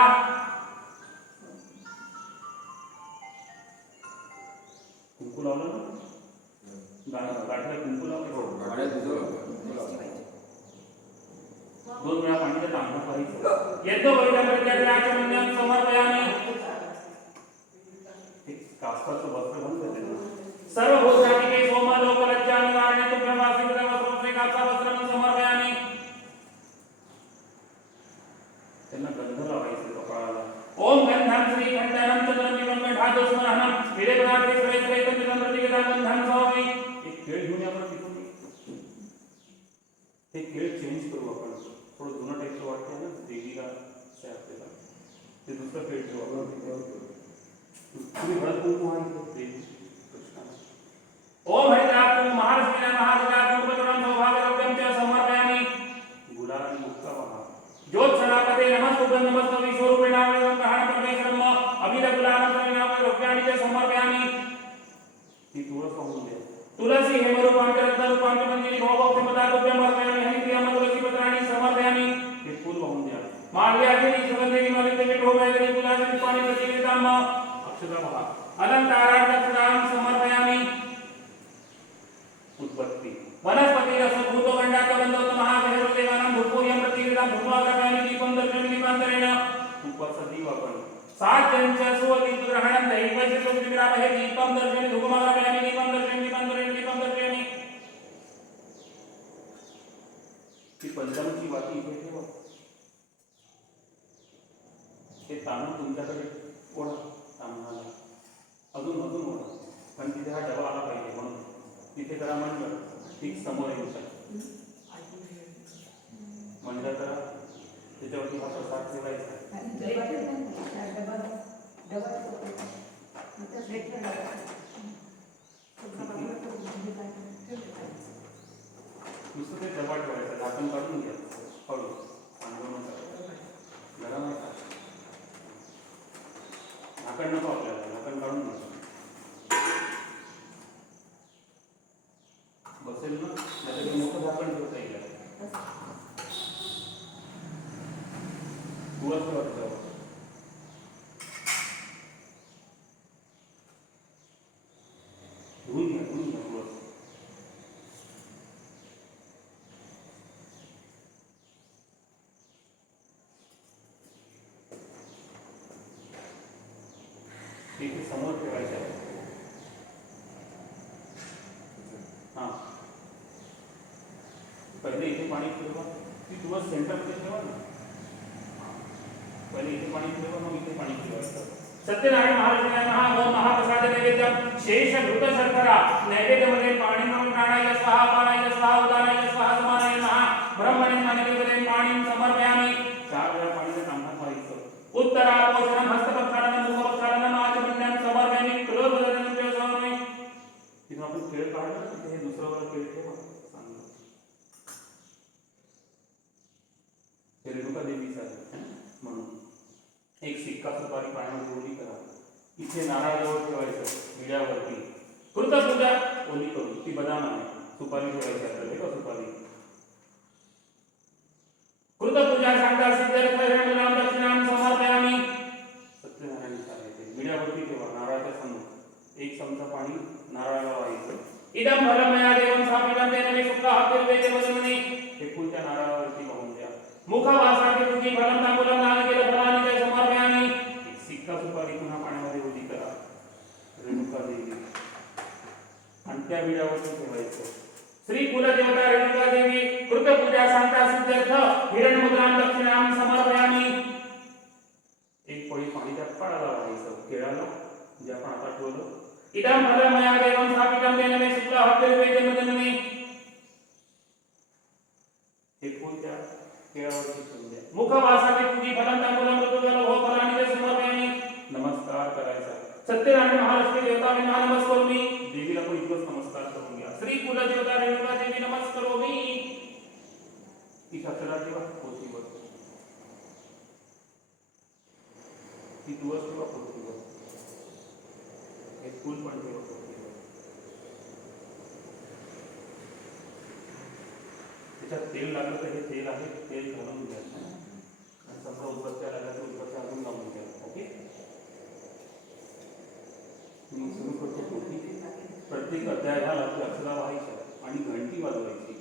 कुंकू लावलं ना? गाठीला कुंकू लावलं. 2 वेळा पाण्याच्या तांब्यात व्हायचं. यज्ञो भवितं प्रजापते समर्पयामि. कास्ताचं वस्त्र घालून त्यांना. सर्व भूतानिके सोम लोकलज्जा निवारणे तुभ्यं वासिकं वस्त्रं कास्ता वस्त्रं समर्पयामि. त्यांना गंध लावायचं कपाळाला. ओम गंधं श्री गंधनं तदनं ब्रह्मधातु स्मरणं विरेपनाथे श्रेष्ठेतं तिनं प्रतिगता गंधं स्वामी. एक केळ घेऊन आपण तिथून हे केळ चेंज करू आपण. थोडं जुनं टाईपचं वाटतं ना देवीला आपल्याला. ते दुसरं केळ ठेवू आपण. तुम्ही हळद कुंकू आहे कृष्णाला. ओम हरिदातु महालक्ष्मीना महारुद्रा कुंभजोडं सौभाग्यद्रव्यं च समर्पयामि. गुलाल आणि मुक्ता वाहा. ज्योत्सनापते नमस्तुभ्यं नमस्तुभ्यं विश्वरूपिणां ग्रहणं परमेश्वरम् अभिदगुलानं द्रव्याणि च समर्पयामि. ती तुळस वाहून द्या. तुलसी हेमरूपां च रत्नरूपां च मंजिरी भवभक्तिमदातुभ्यं अर्पयामि. हरिप्रियं तुलसी पत्राणि समर्पयामि. हे फूल वाहून द्या. माल्यार्जनी सुगंधिनी मलिते ढोबैगनी गुलाबी पुष्पाणि प्रतीकां अक्षता अलंकारां समर्पयामि. उत्पत्ति वनस्पति रसभूतो गंडाकबंधो महाभैरवदेवानां भूपूयं प्रतिगृहं भूत्वागमयामि. दीपं दर्शयामि दीपान्तरेण. उपवासाचा दीप आपण 7 जन सुवदीप ग्रहणं दैवस्य सुविग्रहः दीपं दर्शयामि धूपमागमयामि. दीपं दर्शयामि दीपान्तरेण दीपं दर्शयामि. ती पंचामृतची वाटी इथे ठेवा. हे तांदूळ तुमच्याकडे ओढा. तांदळाला अजून ओढा. पण तिथे हा डबा आला पाहिजे म्हणून तिथे करा. मंडळ ठीक समोर येऊ शकतं. मंडळ करा. त्याच्यावरती हा प्रसाद ठेवायचा. आणि डबा आता प्लेट नुसतं ते डबा ठेवायचा, झाकण काढून घ्या हळू सांगू नका. गरम आहे का? झाकण नको आपल्याला, झाकण काढून घ्या. बसेल ना, त्याच्यात मोठं झाकण ठेवता येईल. तुळस ठेवायचं. धुवून घ्या तुळस. इथे समोर ठेवायचं आहे. हां, पहिले इथे पाणी ठेवा, ती तुळस सेंटरमध्ये ठेवा ना. पहिले इथे पाणी ठेवा, मग इथे पाणी ठेवायचं. सत्यनारायण महाराज ओम महाप्रसाद नैवेद्यम शेष घृत शर्करा नैवेद्यमध्ये पाणी नारायण स्वाहा पारायण स्वाहा उदानाय स्वाहा समानाय महा ब्रह्मणे नैवेद्यमध्ये पाणी समर्पयामि. 4 वेळा पाणीने तांबा व्हायचं. उत्तरा पोषणम हस्तपक्षानं मुखपक्षानं आचमन्यां समर्पयामि क्रोधवदनं समर्पयामि. तिथं आपण खेळ काढला, तिथे हे दुसरं वाला खेळ ठेवा. सांगा हे रेणुका देवीचा आहे म्हणून एक सिक्का सुपारी पाण्यामध्ये ओली करा. इथे नारळाजवळ ठेवायचं विड्यावरती. कृतपूजा ओली करून ती बदाम आहे, सुपारी ठेवायची आपल्याला का सुपारी. कृतपूजा सांगता सिद्धर्थ नाम दक्षिणाम समर्पयामि. सत्यनारायण सांगितले विड्यावरती ठेवा नारळाच्या समोर. 1 चमचा पाणी नारळाला व्हायचं. इदम फलमया देवं स्थापितं तेन मे सुखा हत्तिर्वेदे वदमनी. हे फूल त्या नारळावरती वाहून द्या. मुखवासाचे तुझी फलम तांबूलम दान केलं फलानी ते समर्पयामि. एक सिक्का सुपारी पुन्हा पाण्यामध्ये ओली करा रेणुका देवी आणि त्या विड्यावरती ठेवायचं. श्री कुलदेवता रेणुका देवी कृतपूजा सांगता सिद्धर्थ हिरणमुद्रां दक्षिणां समर्पयामि. एक पळी पाणी त्या फळाला व्हायचं, केळाला जे आपण आता ठेवलं. इदम फलमया देवं स्थापितं तेन मे सुखा हत्तिर्वेदे वदमनी. हे फूल त्या केळावरती ठेवून द्या. मुखवासाने तुझी फलम तांबूलम ऋतुगल हो फलानी ते समर्पयामि. नमस्कार करायचा. सत्यनारायण महालक्ष्मी देवता नमस्कारोमि. देवीला पण इतकंच नमस्कार करून घ्या. श्री कुलदेवता रेणुका देवी नमस्कारोमि. ती कचरा ठेवा पोथीवर, ती तुळस ठेवा पोथीवर, हे फूल पण ठेवा पोथीवर. त्याच्यात तेल लागलं तर हे तेल आहे, तेल घालून घ्या. आणि समजा उदबत्त्या लागल्या तर उदबत्त्या अजून लावून घ्या. ओके, मी सुरू करतो. पोथी प्रत्येक अध्यायाला अक्षरा व्हायच्या आणि घंटी वाजवायची.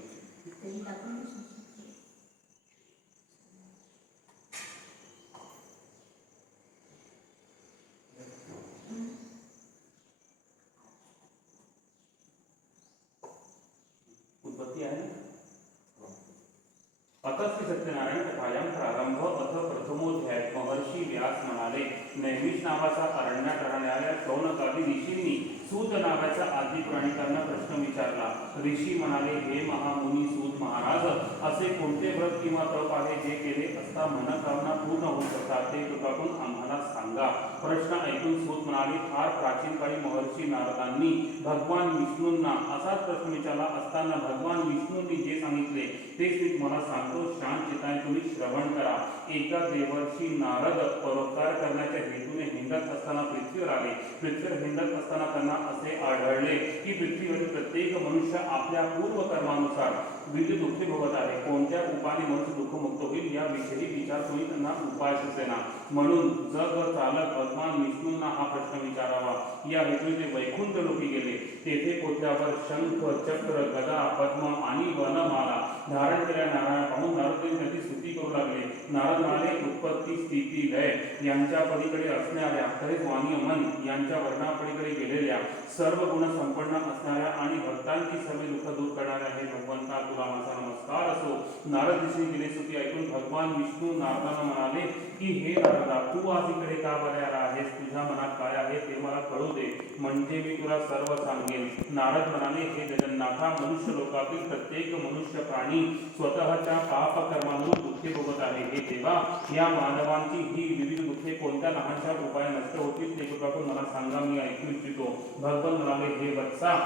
उदबत्ती आहे ना. अतः श्री सत्यनारायण कथायां प्रारंभ अथ प्रथमोध्याय. महर्षी व्यास म्हणाले, नैमिष नावाचा अरण्यात राहणाऱ्या शौनकादी ऋषींनी सूत नावाच्या आदी प्राणिकांना प्रश्न विचारला. ऋषी म्हणाले, हे महामुनी सूत महाराज, असे कोणते व्रत किंवा तप आहे जे केले असता मनोकामना पूर्ण होत असतात, ते कृपाकरून आम्हाला सांगा. प्रश्न ऐकून सूत म्हणाले, फार प्राचीन काळी महर्षी नारदांनी भगवान विष्णूंना असाच प्रश्न विचारला असताना भगवान विष्णूंनी जे सांगितले तेच मी तुम्हाला सांगतो. शांत चित्ताने तुम्ही श्रवण करा. एका देवर्षी नारद परोपकार करण्याच्या हेतूने हिंडत असताना पृथ्वीवर आले. पृथ्वीवर हिंडत असताना त्यांना असे आढळले की पृथ्वीवरील प्रत्येक मनुष्य आपल्या पूर्वकर्मानुसार विविध दुःखे भोगत आहे. कोणत्या उपायाने मनुष्य दुःखमुक्त होईल याविषयी विचार करून त्यांना उपाय सुचेना. म्हणून जग चालक भगवान विष्णूंना हा प्रश्न विचारावा या हेतूने ते वैकुंठ लोकी गेले. तेथे पोचल्यावर शंख, चक्र, गदा, पद्म आणि वनमाला धारण केल्या नारायण पाहून नारद त्याची स्तुती करू लागले. नारद म्हणाले, उत्पत्ती स्थिती लय यांच्या पलीकडे असणाऱ्या तसेच वाणी मन यांच्या वर्णापलीकडे गेलेल्या सर्व गुण संपन्न असणाऱ्या आणि भक्तांची सर्व दुःख दूर करणाऱ्या हे भगवंता तुला माझा नमस्कार असो. नारद ऋषी दिले स्तुती ऐकून भगवान विष्णू नारदांना म्हणाले की हे नारदा, तू आज इकडे का बरे आला आहेस? तुझ्या मनात काय आहे ते मला कळू दे, म्हणजे मी तुला सर्व सांगेन. नारद म्हणाले, हे जगन्नाथा, मनुष्य लोकातील प्रत्येक मनुष्य प्राणी स्वतःच्या पाप कर्मांमुळे दुःखी भोगत आहे. हे देवा, या मानवांची ही विविध दुःखे कोणत्या लहानशा उपाय नष्ट होतील ते कृपा करून मला सांगा, मी ऐकू इच्छितो. भगवान म्हणाले, हे वत्सा,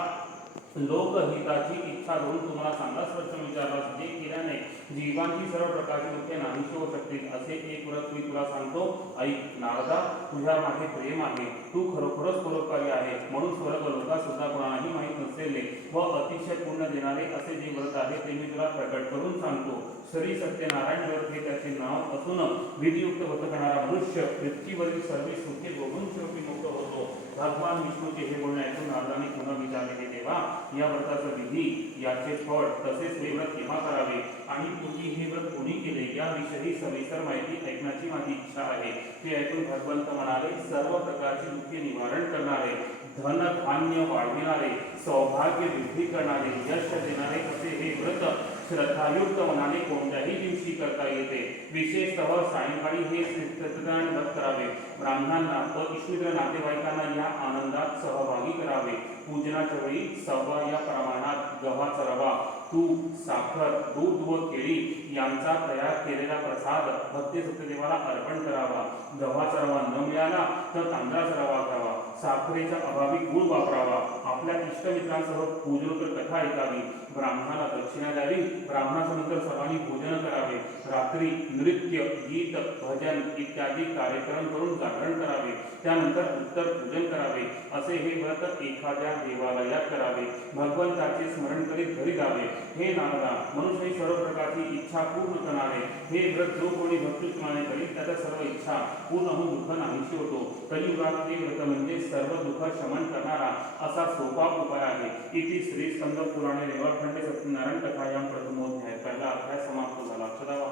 लोकहिताची इच्छा धरून तुम्हाला चांगलाच प्रश्न विचारला, जे केल्याने जीवांची सर्व प्रकारची दुःखे नाहीशी होऊ शकतील असे एक व्रत मी तुला सांगतो, ऐक. नारदा, तुझ्या मागे प्रेम आहे, तू खरोखरच परोपकारी आहे, म्हणून स्वर्ग लोकात सुद्धा कोणालाही माहीत नसलेले व अतिशय पुण्य देणारे असे जे व्रत आहे ते मी तुला प्रकट करून सांगतो. श्री सत्यनारायण व्रत हे त्याचे नाव असून विधियुक्त व्रत करणारा मनुष्य पृथ्वीवरील सर्व सुखे भोगून शेवटी मुक्त होतो. भगवान विष्णूचे हे बोलणे ऐकून नारदाने पुन्हा विचारले, हे देवा, या व्रताचा विधी, याचे फळ, तसेच हे व्रत केव्हा करावे आणि पूर्वी हे व्रत कोणी केले याविषयी सविस्तर माहिती ऐकण्याची माझी इच्छा आहे. ते ऐकून भगवंत म्हणाले, सर्व प्रकारची दुःखे निवारण करणारे, धन धान्य वाढविणारे, सौभाग्य वृद्धी करणारे, यश देणारे असे हे व्रत श्रद्धायुक्त मनाने कोणत्याही दिवशी करता येते. विशेषतः सायंकाळी हे सत्यनारायण व्रत करावे. ब्राह्मणांना व इष्टमित्र नातेवाईकांना या आनंदात सहभागी करावे. पूजनाच्या वेळी सव्वा या प्रमाणात गव्हाचा रवा, तूप, साखर, दूध व केळी यांचा तयार केलेला प्रसाद भक्ती सत्यदेवाला अर्पण करावा. गव्हाचा रवा न मिळाला तर तांदळाचा रवा करावा. साखरेच्या अभावी गुळ वापरावा. आपल्या इष्टमित्रांसह पूजनोत्तर कथा ऐकावी. ब्राह्मणाला दक्षिणा द्यावी. ब्राह्मणाच्या नंतर सर्वांनी भोजन करावे. रात्री नृत्य, गीत, भजन इत्यादी कार्यक्रम करून जागरण करावे. त्यानंतर उत्तर पूजन करावे. असे हे व्रत एखाद्या देवालयात करावे. भगवंताचे स्मरण करीत घरी जावे. हे नारदा, मनुष्य ही सर्व प्रकारची इच्छा पूर्ण करणारे हे व्रत जो कोणी भक्तियुक्तपणे करील त्याच्या सर्व इच्छा पूर्ण होऊन दुःख नाहीशी होतो. कलियुगात हे व्रत म्हणजे सर्व दुःख शमन करणारा असा सोपा उपाय आहे. इति श्री स्कंद पुराणे रेवाखंडे सत्यनारायण कथायाम प्रथमोध्याय. पहिला अध्याय समाप्त झाला. सदावा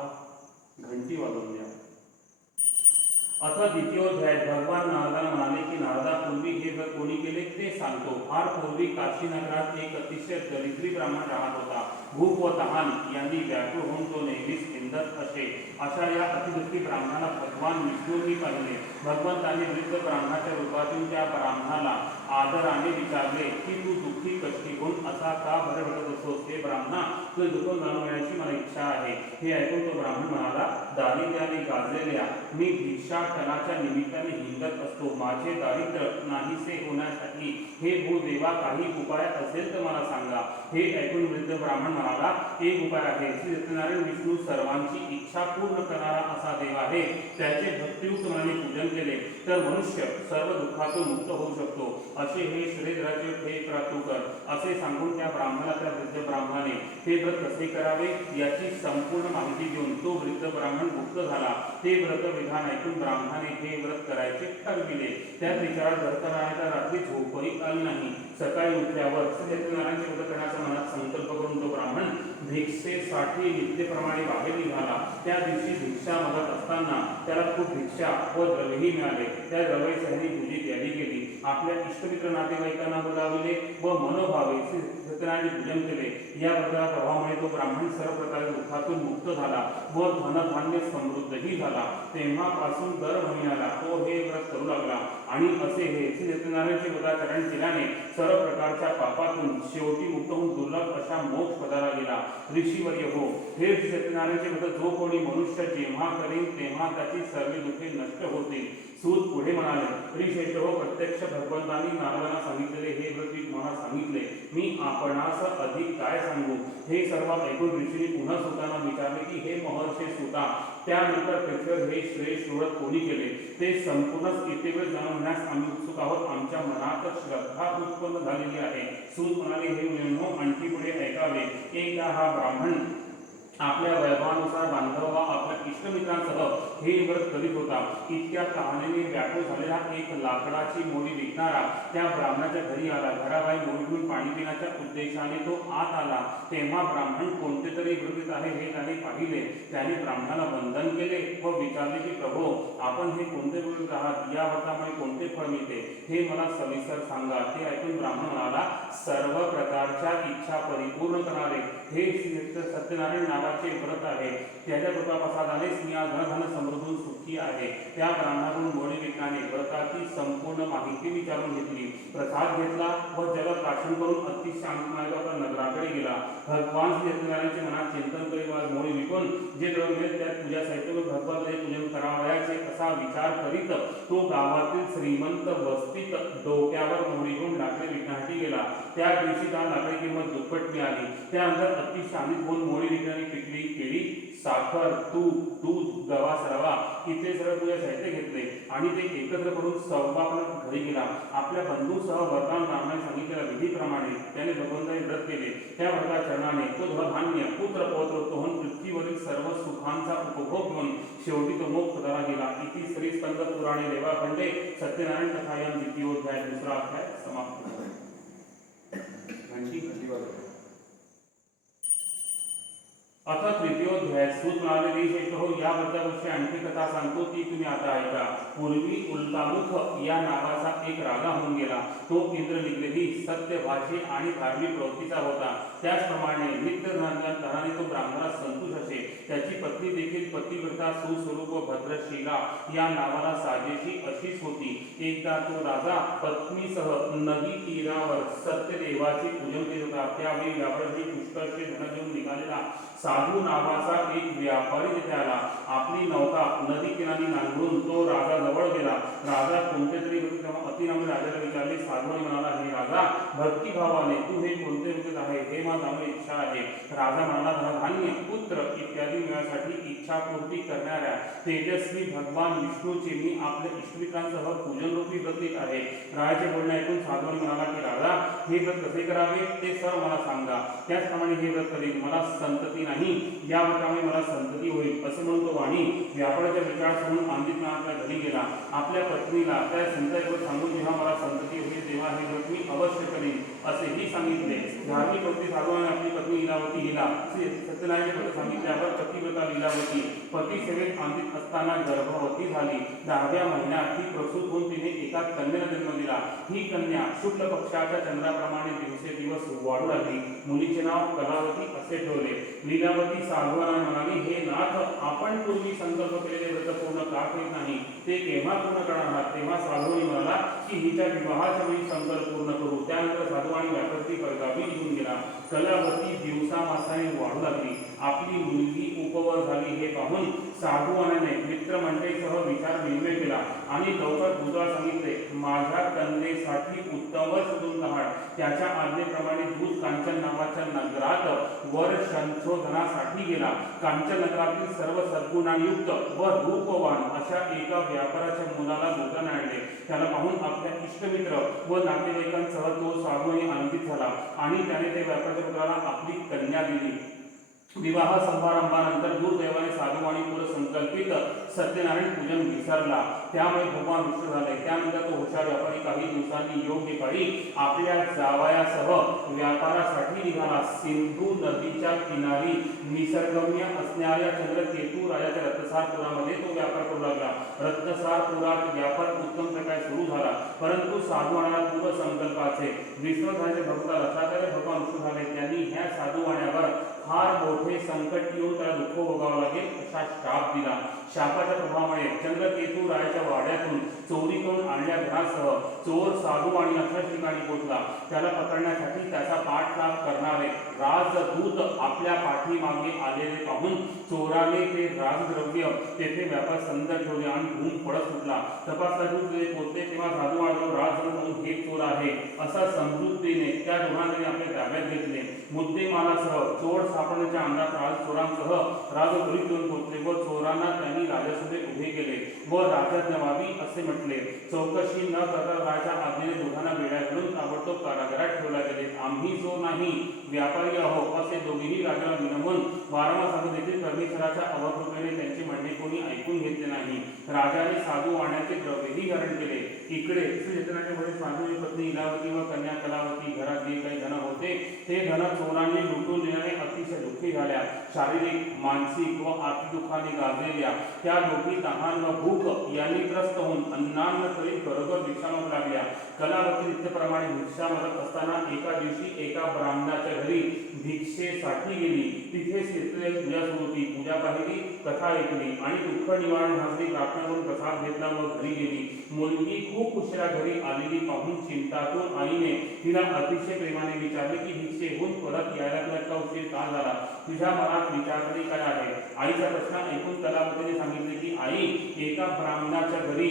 घंटी वाजवून द्या. अथवा द्वितीयोध्याय. भगवान नारदाला म्हणाले की नारदा, पूर्वी हे व्रत कोणी केले ते सांगतो. फार पूर्वी काशी नगरात एक अतिशय दरिद्री ब्राह्मण राहत होता. भूक व तहान यांनी व्याकुळ होऊन तो नेहमीच हिंदत असे. अशा या अतिदुःखी ब्राह्मणाला भगवान विष्णूंनी पाहिले. भगवंतांनी वृद्ध ब्राह्मणाच्या रूपातून त्या ब्राह्मणाला आदराने विचारले की तू दुःखी कष्टी होऊन असा का बरे वाटत असतोस? हे ब्राह्मणा, तुझे दुःख जाणून घेण्याची मला इच्छा आहे. हे ऐकून तो ब्राह्मण म्हणाला, दारिद्र्याने गाजलेल्या मी भिक्षाटनाच्या निमित्ताने हिंडत असतो. माझे दारिद्र्य नाहीसे होण्यासाठी हे भूदेवा काही उपाय असेल तर मला सांगा. हे ऐकून वृद्ध ब्राह्मण म्हणाला, एक उपाय आहे. श्री सत्यनारायण विष्णू सर्वांची इच्छा पूर्ण करणारा असा देव आहे. त्याचे भक्तियुक्त मनाने पूजन केले तर मनुष्य सर्व दुःखातून मुक्त होऊ शकतो. असे हे श्रीधराचे हे प्रातू कर. असे सांगून त्या ब्राह्मणाला त्या वृद्ध ब्राह्मणाने हे व्रत कसे करावे याची संपूर्ण माहिती देऊन तो वृद्ध ब्राह्मण मुक्त झाला. ते व्रत विधान ऐकून ब्राह्मणाने हे व्रत करायचे ठरविले. त्या विचारात भरताना रात्री झोपही आली नाही. सकाळी उठल्यावर सत्यनारायणचे व्रत करण्याचा मनात संकल्प करून तो ब्राह्मण भिक्षेसाठी नित्यप्रमाणे बाहेर निघाला. त्या दिवशी भिक्षा मागत असताना त्याला खूप भिक्षा व द्रव्यही मिळाले. त्या द्रव्यासहित पूजी तयारी केली. आपल्या इष्टमित्र नातेवाईकांना बोलाविले व मनोभावे सत्यनारायण पूजन केले. या व्रताच्या प्रभावामुळे तो ब्राह्मण सर्व प्रकारे दुःखातून मुक्त झाला व धनधान्य समृद्धही झाला. तेव्हापासून दर महिन्याला तो हे व्रत करू लागला आणि असे हे सत्यनारायणचे व्रताचरण केल्याने सर्व प्रकारच्या पापातून शेवटी मुक्त होऊन दुर्लभ अशा मोक्ष पदाला गेला. ऋषीवर्य हो, हे सत्यनारायणचे व्रत जो कोणी मनुष्य जेव्हा करेल तेव्हा त्याची सर्व दुःखे नष्ट होतील. सूत पुढे म्हणाले, ऋषेष्ठ हो, प्रत्यक्ष भगवंतांनी नारदांना सांगितलेले हे व्रत मी तुम्हाला सांगितले. मी आपणास अधिक काय सांगू? हे सर्व ऐकून ऋषीने पुन्हा सुतांना विचारले की हे महर्षी सुता, त्यानंतर पृथ्वीवर हे श्रेष्ठ व्रत कोणी केले ते संपूर्ण इतिवृत्त जाणून घेण्यास आम्ही उत्सुक आहोत. आमच्या मनात श्रद्धा उत्पन्न झालेली आहे. सूत म्हणाले, हे मुलींनो, आणखी पुढे ऐकावे. एकदा हा ब्राह्मण आपल्या वैभवानुसार बांधव व आपल्या इष्टमित्रांसह हे व्रत करीत होता. इतक्या तहानेने व्याकुळ झालेला एक लाकडाची मोडी विकणारा त्या ब्राह्मणाच्या घरी आला. घराबाहेर मोडी घेऊन पाणी पिण्याच्या उद्देशाने तो आत आला. तेव्हा ब्राह्मण कोणते तरी व्रत आहे हे त्याने पाहिले. त्याने ब्राह्मणाला वंदन केले व विचारले की प्रभो, आपण हे कोणते व्रत आहात? या व्रतामुळे कोणते फळ मिळते हे मला सविस्तर सांगा. ते ऐकून ब्राह्मण म्हणाला, सर्व प्रकारच्या इच्छा परिपूर्ण करणारे हे सत्यनारायण नावाचे व्रत आहे, त्याच्या कृपाप्रसादाने स्त्रिया धनधन समृद्धून सुखी आहे. त्या ब्राह्मणाकडून मोडी विज्ञाने व्रताची संपूर्ण माहिती विचारून घेतली, प्रसाद घेतला व जल प्राशन करून अति शांतमार्गावर नगराकडे गेला. भगवान श्री सत्यनारायणचे मनात चिंतन करीत मोडी विकून जे द्रव्य त्यात पूजा साहित्य व भगवंताचे पूजन करावयाचे असा विचार करीत तो गावातील श्रीमंत वस्तीत डोक्यावर मोडी घेऊन लाकडी विकण्यासाठी गेला. त्या दिवशी त्या लाकडी किंमत दुप्पट मिळाली. त्यानंतर अति शांत होऊन मोडी विकण्याने पिकली केळी, साखर, तूप, दूध, गवा, रवा इथे सर्व पूजा साहित्य घेतले आणि ते एकत्र करून सौभापण घरी गेला. आपल्या बंधूसह वरदान ब्राह्मणाने सांगितलेल्या विधीप्रमाणे त्याने भगवंताचे व्रत केले. त्या व्रताचरणाने तो धनधान्य पुत्र पौत्र होऊन पृथ्वीवरील सर्व सुखांचा उपभोग घेऊन शेवटी तो मोक्षपदाला गेला. इति श्री स्कंद पुराणे देवाखंडे सत्यनारायण कथायाम द्वितीयोध्याय दुसरा अध्याय समाप्त. अथ तृतीयोध्याय. सूत म्हणाले, देश हो, या व्रताविषयी आणखी कथा सांगतो ती तुम्ही आता ऐका. पूर्वी उल्कामुख या नावाचा एक राजा होऊन गेला. तो इंद्रनिग्रही, सत्य भाषे आणि धार्मिक प्रवृत्तीचा होता. त्याचप्रमाणे नित्य धनाने तो ब्राह्मणास संतोष असे. त्याची पत्नी देखील पतिव्रता, सुस्वरूप व भद्रशीला या नावाला साजेशी अशीच होती. एकदा तो राजा पत्नीसह नदी तीरावर सत्यदेवाचे पूजन करीत होता. त्यावेळी व्यापारी पुष्कळचे धन घेऊन निघालेला साधू नावाचा एक व्यापारी तिथे आला. आपली नौका नदी किनारी नांगरून तो राजा जवळ गेला. राजा कोणते तरी होते तेव्हा अतिनामी राजाला विचारले. साधूने म्हणाला, हे राजा, भक्तिभावाने तू हे कोणते व्रत आहे हे मला इच्छा आहे. राजा म्हणाला, धनधान्य, पुत्र इत्यादी मिळण्यासाठी इच्छापूर्ती करणाऱ्या तेजस्वी भगवान विष्णूचे मी आपल्या इष्टमित्रांसह पूजन रूपी व्रत करीत आहे. राजाचे बोलणे ऐकून साधूने म्हणाला की राजा, हे व्रत कसे करावे ते सर्व मला सांगा. त्याचप्रमाणे हे व्रत करीन. मला संतती नाही, या व्रतामुळे मला संतती होईल असे म्हणून तो वाणी व्यापाराच्या विचार सोडून आंदितनाथच्या घरी गेला. आपल्या पत्नीला त्या संतांवर सांगून जेव्हा मला संतती होईल तेव्हा हे व्रत मी अवश्य करीन असेही सांगितले. धार्मिक प्रवृत्ती साधूने आपली पत्नी लीलावती हिला सत्यनारायणचे व्रत सांगितल्यावर पतिव्रता लीलावती पती सेवेत आंदित असताना गर्भवती झाली. 10व्या महिन्यात ही प्रसूत होऊन तिने एका कन्येला जन्म दिला. ही कन्या शुक्ल पक्षाच्या चंद्राप्रमाणे दिवसेदिवस वाढू लागली. मुलीचे नाव कलावती असे ठेवले. लीलावती साधूंना म्हणाली, हे नाथ, आपण पूर्वी संकल्प केलेले व्रत पूर्ण का करीत नाही, ते केव्हा पूर्ण करणार आहात? तेव्हा साधूंनी म्हणाला की हिच्या विवाहाच्या वेळी संकल्प पूर्ण करू. त्यानंतर साधू आणि व्यापारी परगावी निघून गेला. कलावती दिवसामासाने वाढू लागली. आपली मुलगी उपवर झाली हे पाहून साधूवानाने मित्रमंडळीसह विचार विनिमय केला आणि लवकर दूताला सांगितले, माझ्या कन्येसाठी उत्तम वर शोधून काढ. त्याच्या आज्ञेप्रमाणे दूत कांचन नावाच्या नगरात वर संशोधनासाठी गेला. कांचन नगरातील सर्व सद्गुणांयुक्त व रूपवान अशा एका व्यापाराच्या मुलाला दूताने आणले. त्याला पाहून आपल्या इष्टमित्र व नातेवाईकांसह तो साधू आणि आनंदित झाला आणि त्याने त्या व्यापाराच्या पुत्राला आपली कन्या दिली. विवाह समारंभानंतर दुर्दैवाने साधू आणि पूर्वसंकल्पित सत्यनारायण पूजन विसरला. त्यामुळे भगवान विष्णू झाले. त्यानंतर तो हुशार व्यापारी काही दिवसांनी योग्य काळी आपल्या जावयासह व्यापारासाठी निघाला. सिंधू नदीच्या किनारी निसर्गम्य असणाऱ्या चंद्रकेतू राजाच्या रत्नसारपुरामध्ये तो व्यापार करू लागला. रत्नसारपुरात व्यापार उत्तम प्रकारे सुरू झाला, परंतु साधूवाण्याला पूर्वसंकल्पाचे विसर झाले. भगवंता रसाकारे भगवान विष्णू झाले. त्यांनी ह्या साधूवाण्यावर फार मोठे संकट येऊन त्याला दुःख भोगावं लागेल असा शाप दिला. शापाच्या प्रभावामुळे चंद्रकेतू राजाच्या वाड्यातून चोरी करून आणल्या घरासह चोर साधू आणि अशा ठिकाणी पोहोचला. त्याला पकडण्यासाठी त्याचा पाठलाग करणारे राजदूत आपल्या पाठीमागे आलेले पाहून चोराने ते राजद्रव्य तेथे व्यापार संद ठेवले आणि धूम पडत सुटला. तपासण्यातून ते पोहोचले तेव्हा साधू आणि राजदूत हे चोर आहे असा समजुतीने त्या दोघांनी आपल्या ताब्यात घेतले. मुद्देमालासह चोर सापडण्याच्या अंदाज चोरांसह राज त्वरित येऊन पोहोचले व चोरांना त्यांनी राजासमोर उभे केले व राजाज्ञा व्हावी असे म्हटले. चौकशी न करता राजा आज्ञेने दोघांना वेळा घालून ताबडतोब कारागृहात ठेवला गेले. आम्ही जो नाही व्यापारी आहो असे दोघेही राजाला विनवून वारंवार सांगत देखील परमेश्वराच्या अवकृपेने त्यांचे म्हणणे कोणी ऐकून घेतले नाही. नाही. राजाने साधू वाण्याचे द्रव्यही हरण केले. इकडे श्री चैतन्याच्या वडील साधूची पत्नी इलावती व कन्या कलावती घरात जे काही धन होते ते धन चोरांनी लुटून नेल्याने अतिशय दुःखी झाल्या. शारीरिक मानसिक व आर्थिक दुःखाने गाजलेल्या त्या दोघी तहान व भूक यांनी त्रस्त होऊन अन्नान्न करीत गरोदर भिक्षा मागू लागल्या. कलावती नित्यप्रमाणे भिक्षा मागत असताना एका दिवशी एका ब्राह्मणाच्या घरी भिक्षेसाठी गेली. तिथे शीतळे पूजा सुरू होती. पूजा पाहिली, कथा ऐकली आणि दुःख निवारण भासली. प्रार्थना करून प्रसाद घेतला व घरी गेली. मुलगी खूप उशिरा घरी आलेली पाहून चिंतातून आईने तिला अतिशय प्रेमाने विचारले की भिक्षेहून परत यायला तुला इतका उशीर का झाला? तुझ्या मनात विचार तरी काय आहे? आईचा प्रश्न ऐकून कलावतीने सांगितले की आई, एका ब्राह्मणाच्या घरी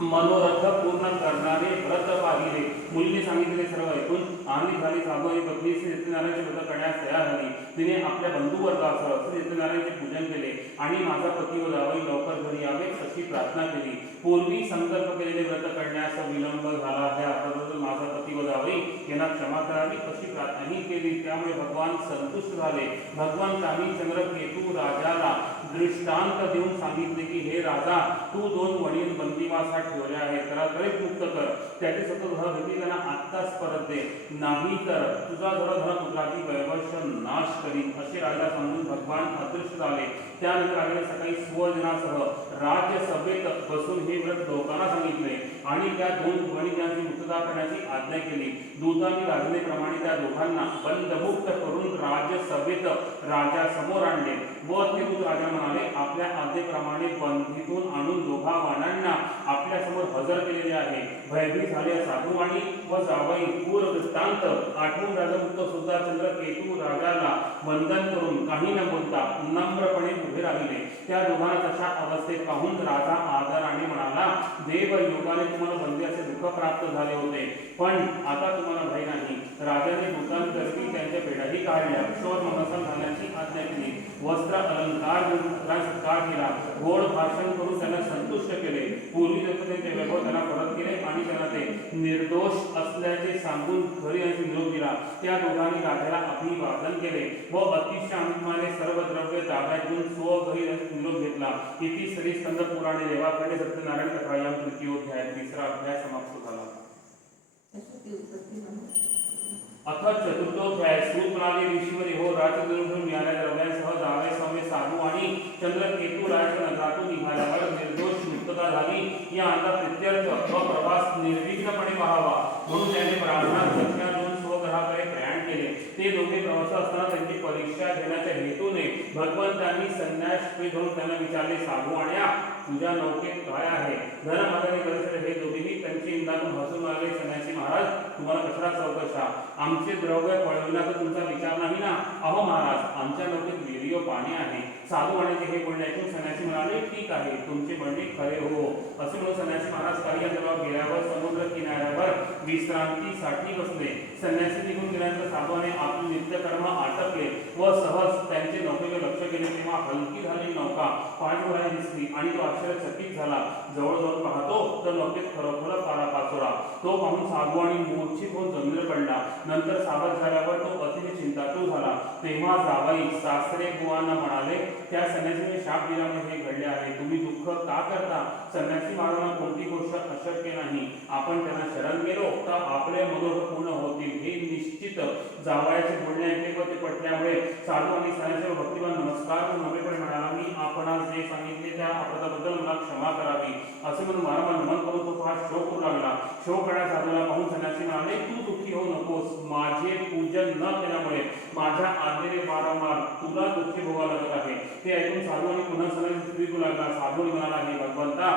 मनोरथ पूर्ण करणारे व्रत पाहिले. मुलीने सांगितलेले सर्व ऐकून आनंदित झाली. साधू आणि पत्नी श्री सत्यनारायणचे व्रत करण्यास तयार झाली. तिने आपल्या बंधुवर्गासह श्री सत्यनारायणचे पूजन केले आणि माझा पती व जावई लवकर घरी यावे अशी प्रार्थना केली. पूर्वी संकल्प केलेले व्रत करण्यास विलंब झाला आहे, आपल्याबद्दल माझा पती व जावई यांना क्षमा करावी अशी प्रार्थनाही केली. त्यामुळे भगवान संतुष्ट झाले. भगवंतांनी चंद्रकेतू राजाला दृष्टांत देऊन सांगितले की हे राजा, तू 2 वडील बंदिवासात ठेवले आहे, त्याला त्वरित मुक्त कर. त्याचे सतत घेतली त्यांना आत्ताच परत दे, नाही तर तुझा धर्मपुत्राची वैवश्य नाश करीन असे राजा सांगून भगवान अदृश्य झाले. त्यानंतर राजाने सकाळी स्वजनासह राज्यसभेत बसून हे व्रत लोकांना सांगितले आणि त्या 2 वडिलांची मुक्तता करण्याची आज्ञा केली. दूतांनी राजनेप्रमाणे त्या दोघांना बंधमुक्त करून राज्यसभेत राजासमोर आणले व ते दूत राजा म्हणाले, आपल्या आज्ञेप्रमाणे बंदीतून आणून दोघा वाणांना आपल्या समोर हजर केलेले आहे. भयभीत झाले साधू आणि व जावई पूर्व वृत्तांत आठवून राजमुक्त सुद्धा चंद्रकेतू राजाला वंदन करून काही न बोलता नम्रपणे उभे राहिले. त्या दोघांना तशा अवस्थेत पाहून राजा आदराने म्हणाला, देव योगाने तुम्हाला बंदी असे दुःख प्राप्त झाले होते, पण आता तुम्हाला भय नाही. राजाने दूतांतर्फे त्यांच्या पेढ्याही काढल्या, शोध मनसन घालण्याची आज्ञा केली, वस्त्र अलंकार सत्कार केला, गोड भाषण करून त्यांना संतुष्ट केले. पूर्वी त्यांचे वैभव त्यांना परत केले आणि त्यांना ते निर्दोष असल्याचे सांगून घरी निरोप दिला. त्या दोघांनी राजाला अभिवादन केले व अतिशय आनंदाने सर्व द्रव्य ताब्यात घेऊन स्वघरी निरोप घेतला. इति श्री स्कंद पुराणे देवाकडे सत्यनारायण कथायाम तृतीयोध्याय 3रा अध्याय समाप्त झाला. अथ चतुर्थोध्याय सूत म्हणाले, ऋषीवर हो राजदूतून मिळालेल्या द्रव्यांसह जावे समे साधू आणि चंद्रकेतू राजाच्या नगरातून निघाल्यावर निर्दोष मुक्तता झाली. या अंता प्रित्यर्थ व प्रवास निर्विघ्नपणे व्हावा म्हणून त्याने ब्राह्मणास दक्षिणा देऊन स्वग्रहाकडे प्रयाण केले. ते दोघे प्रवासात असताना त्यांची परीक्षा घेण्याच्या हेतूने भगवंतांनी संन्यास घेऊन त्यांना विचारले, साधू आणि तुझ्या नौकेत काय आहे? धनमागाने बरेचसे हे दोघेही त्यांची इंदातून हसून आले. संन्यासी महाराज, तुम्हाला कशाला चौकशा? आमचे द्रव्य पळविण्याचा तुमचा विचार नाही ना? अहो महाराज, आमच्या नौकेत विहिरीव पाणी आहे. साधू आणि हे बोलणे ऐकून संन्यासी म्हणाले, ठीक आहे, तुमचे म्हणणे खरे हो. असे म्हणून संन्यासी महाराज काही अंतरावर गेल्यावर समुद्र किनाऱ्यावर विश्रांतीसाठी बसले. संन्यासी निघून गेल्यानंतर साधूने आपले नित्यकर्म आटपले व सहज त्यांचे नौकेकडे लक्ष केले. तेव्हा हलकी झालेली नौका पाण्यावर दिसली आणि तो आश्चर्यचकित झाला. जवळ जाऊन पाहतो तर नौकेत खरोखर पारापाचोरा. तो पाहून साधू आणि मूर्छित होऊन जमिनीवर पडला. नंतर सावध झाल्यावर तो अतिशय चिंतातूर झाला. तेव्हा जावई सासरे बुवांना म्हणाले, त्या संन्यासीने शाप दिल्यामुळे हे घडले आहे. तुम्ही दुःख का करता? संन्यासी महाराजांना कोणती गोष्ट अशक्य नाही. आपण त्यांना शरण गेलो तर आपले मनोरथ पूर्ण होतील हे निश्चित. जावयाचे बोलणे ऐकले व ते पटल्यामुळे साधू आणि संन्यासी भक्तिवान नमस्कार नम्रपणे म्हणाला, मी आपणास जे सांगितले त्या अपराधाबद्दल मला क्षमा करावी. असे म्हणून वारंवार नमन करून तो फार शोक करू लागला. शोक करणाऱ्या साधूला पाहून संन्यासी म्हणाले, तू दुःखी होऊ नकोस. माझे पूजन न केल्यामुळे माझ्या आज्ञेने वारंवार तुला दुःखी भोगावे लागत आहे. ते ऐकून साधू आणि पुन्हा संन्यासी स्त्री लागला. साधू म्हणाला, हे भगवंता,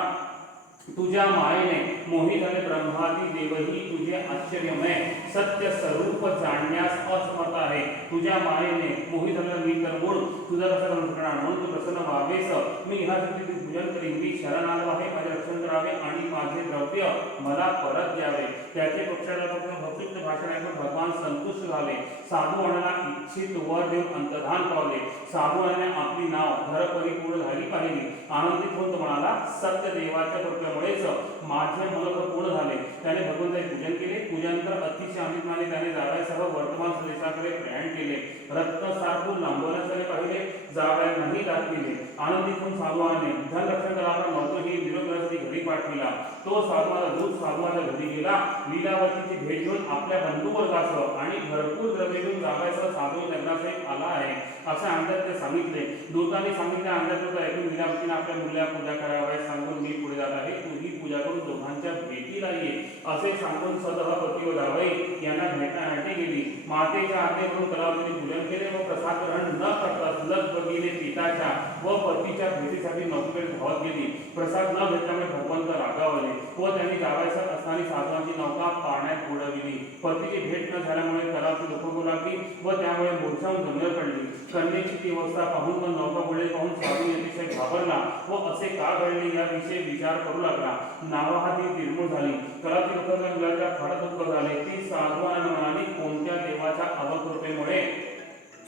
तुझ्या मायेने मोहित झाले ब्रह्मादी देवही तुझे आश्चर्यमय सत्य स्वरूप जाणण्यास असमर्थ आहे. तुझ्या मायेने मोहित झालेला मी तर मूळ तुझा कसा रक्षण करणार? म्हणून तू प्रसन्न व्हावेस. मी ह्या पूजन करीन. मी शरण आलो आहे, माझे रक्षण करा करावे आणि माझे द्रव्य मला परत द्यावे. त्याचे भक्तियुक्त भाषण ऐकून भगवान संतुष्ट झाले. साधुवानाला इच्छित वर देऊन अंतर्धान पावले. साधुवानाने आपली नाव घर परिपूर्ण झाली पाहिली. आनंदित होऊन तो म्हणाला, सत्य देवाच्या कृपेमुळेच माझे मनोरथ पूर्ण झाले. त्याने भगवंताचे पूजन केले. पूजनानंतर अतिशय आनंदितपणे त्याने जावयासह वर्तमान स्वदेशाकडे प्रयाण केले. रत्न सारखून लांबवण्यास त्याने पाहिले. जावयांनाही दान केले. आनंदित होऊन साधुवाने धन रक्षण करावा नव्हतं ही निरोप करण्यासाठी घरी पाठविला. तो साधुवाला दूत साधुवाच्या घरी गेला. लीलावतीची भेट घेऊन आपल्या बंधुवर्गासह आणि भरपूर द्रव्य घेऊन जावयासह साधू लग्नासाठी आला आहे असे अंदाज ते सांगितले. दूताने सांगितले अंदाज ऐकून लीलावतीने आपल्या मुलीला पूजा करावयास सांगून मी पुढे जात आहे, तूही पूजा करून दोघांच्या भेटीला ये असे सांगून स्वतः पती व जावई यांना भेटण्यासाठी गेली. मातेच्या आज्ञेवरून कलावतीने पूजन केले व प्रसाद ग्रहण न करता सुलभ बघीने पिताच्या व पतीच्या भेटीसाठी नौकेकडे धावत गेली. प्रसाद न भेटल्यामुळे भगवंत रागावले व त्यांनी जावयासह असताना साधवांची नौका पाण्यात बुडविली. पतीची भेट न झाल्यामुळे कलावती दुःख करू लागली व त्यामुळे मूर्छावून जमिनीवर पडली. कन्येची ती अवस्था पाहून व नौका बुडलेली पाहून साधू अतिशय घाबरला व असे का घडले याविषयी विचार करू लागला. नावाहाती निर्मूळ झाली. कलावती दुःखाच्या मुलाच्या फार दुःख झाले. ती साधवांना म्हणाली, कोणत्या देवाच्या अवकृपेमुळे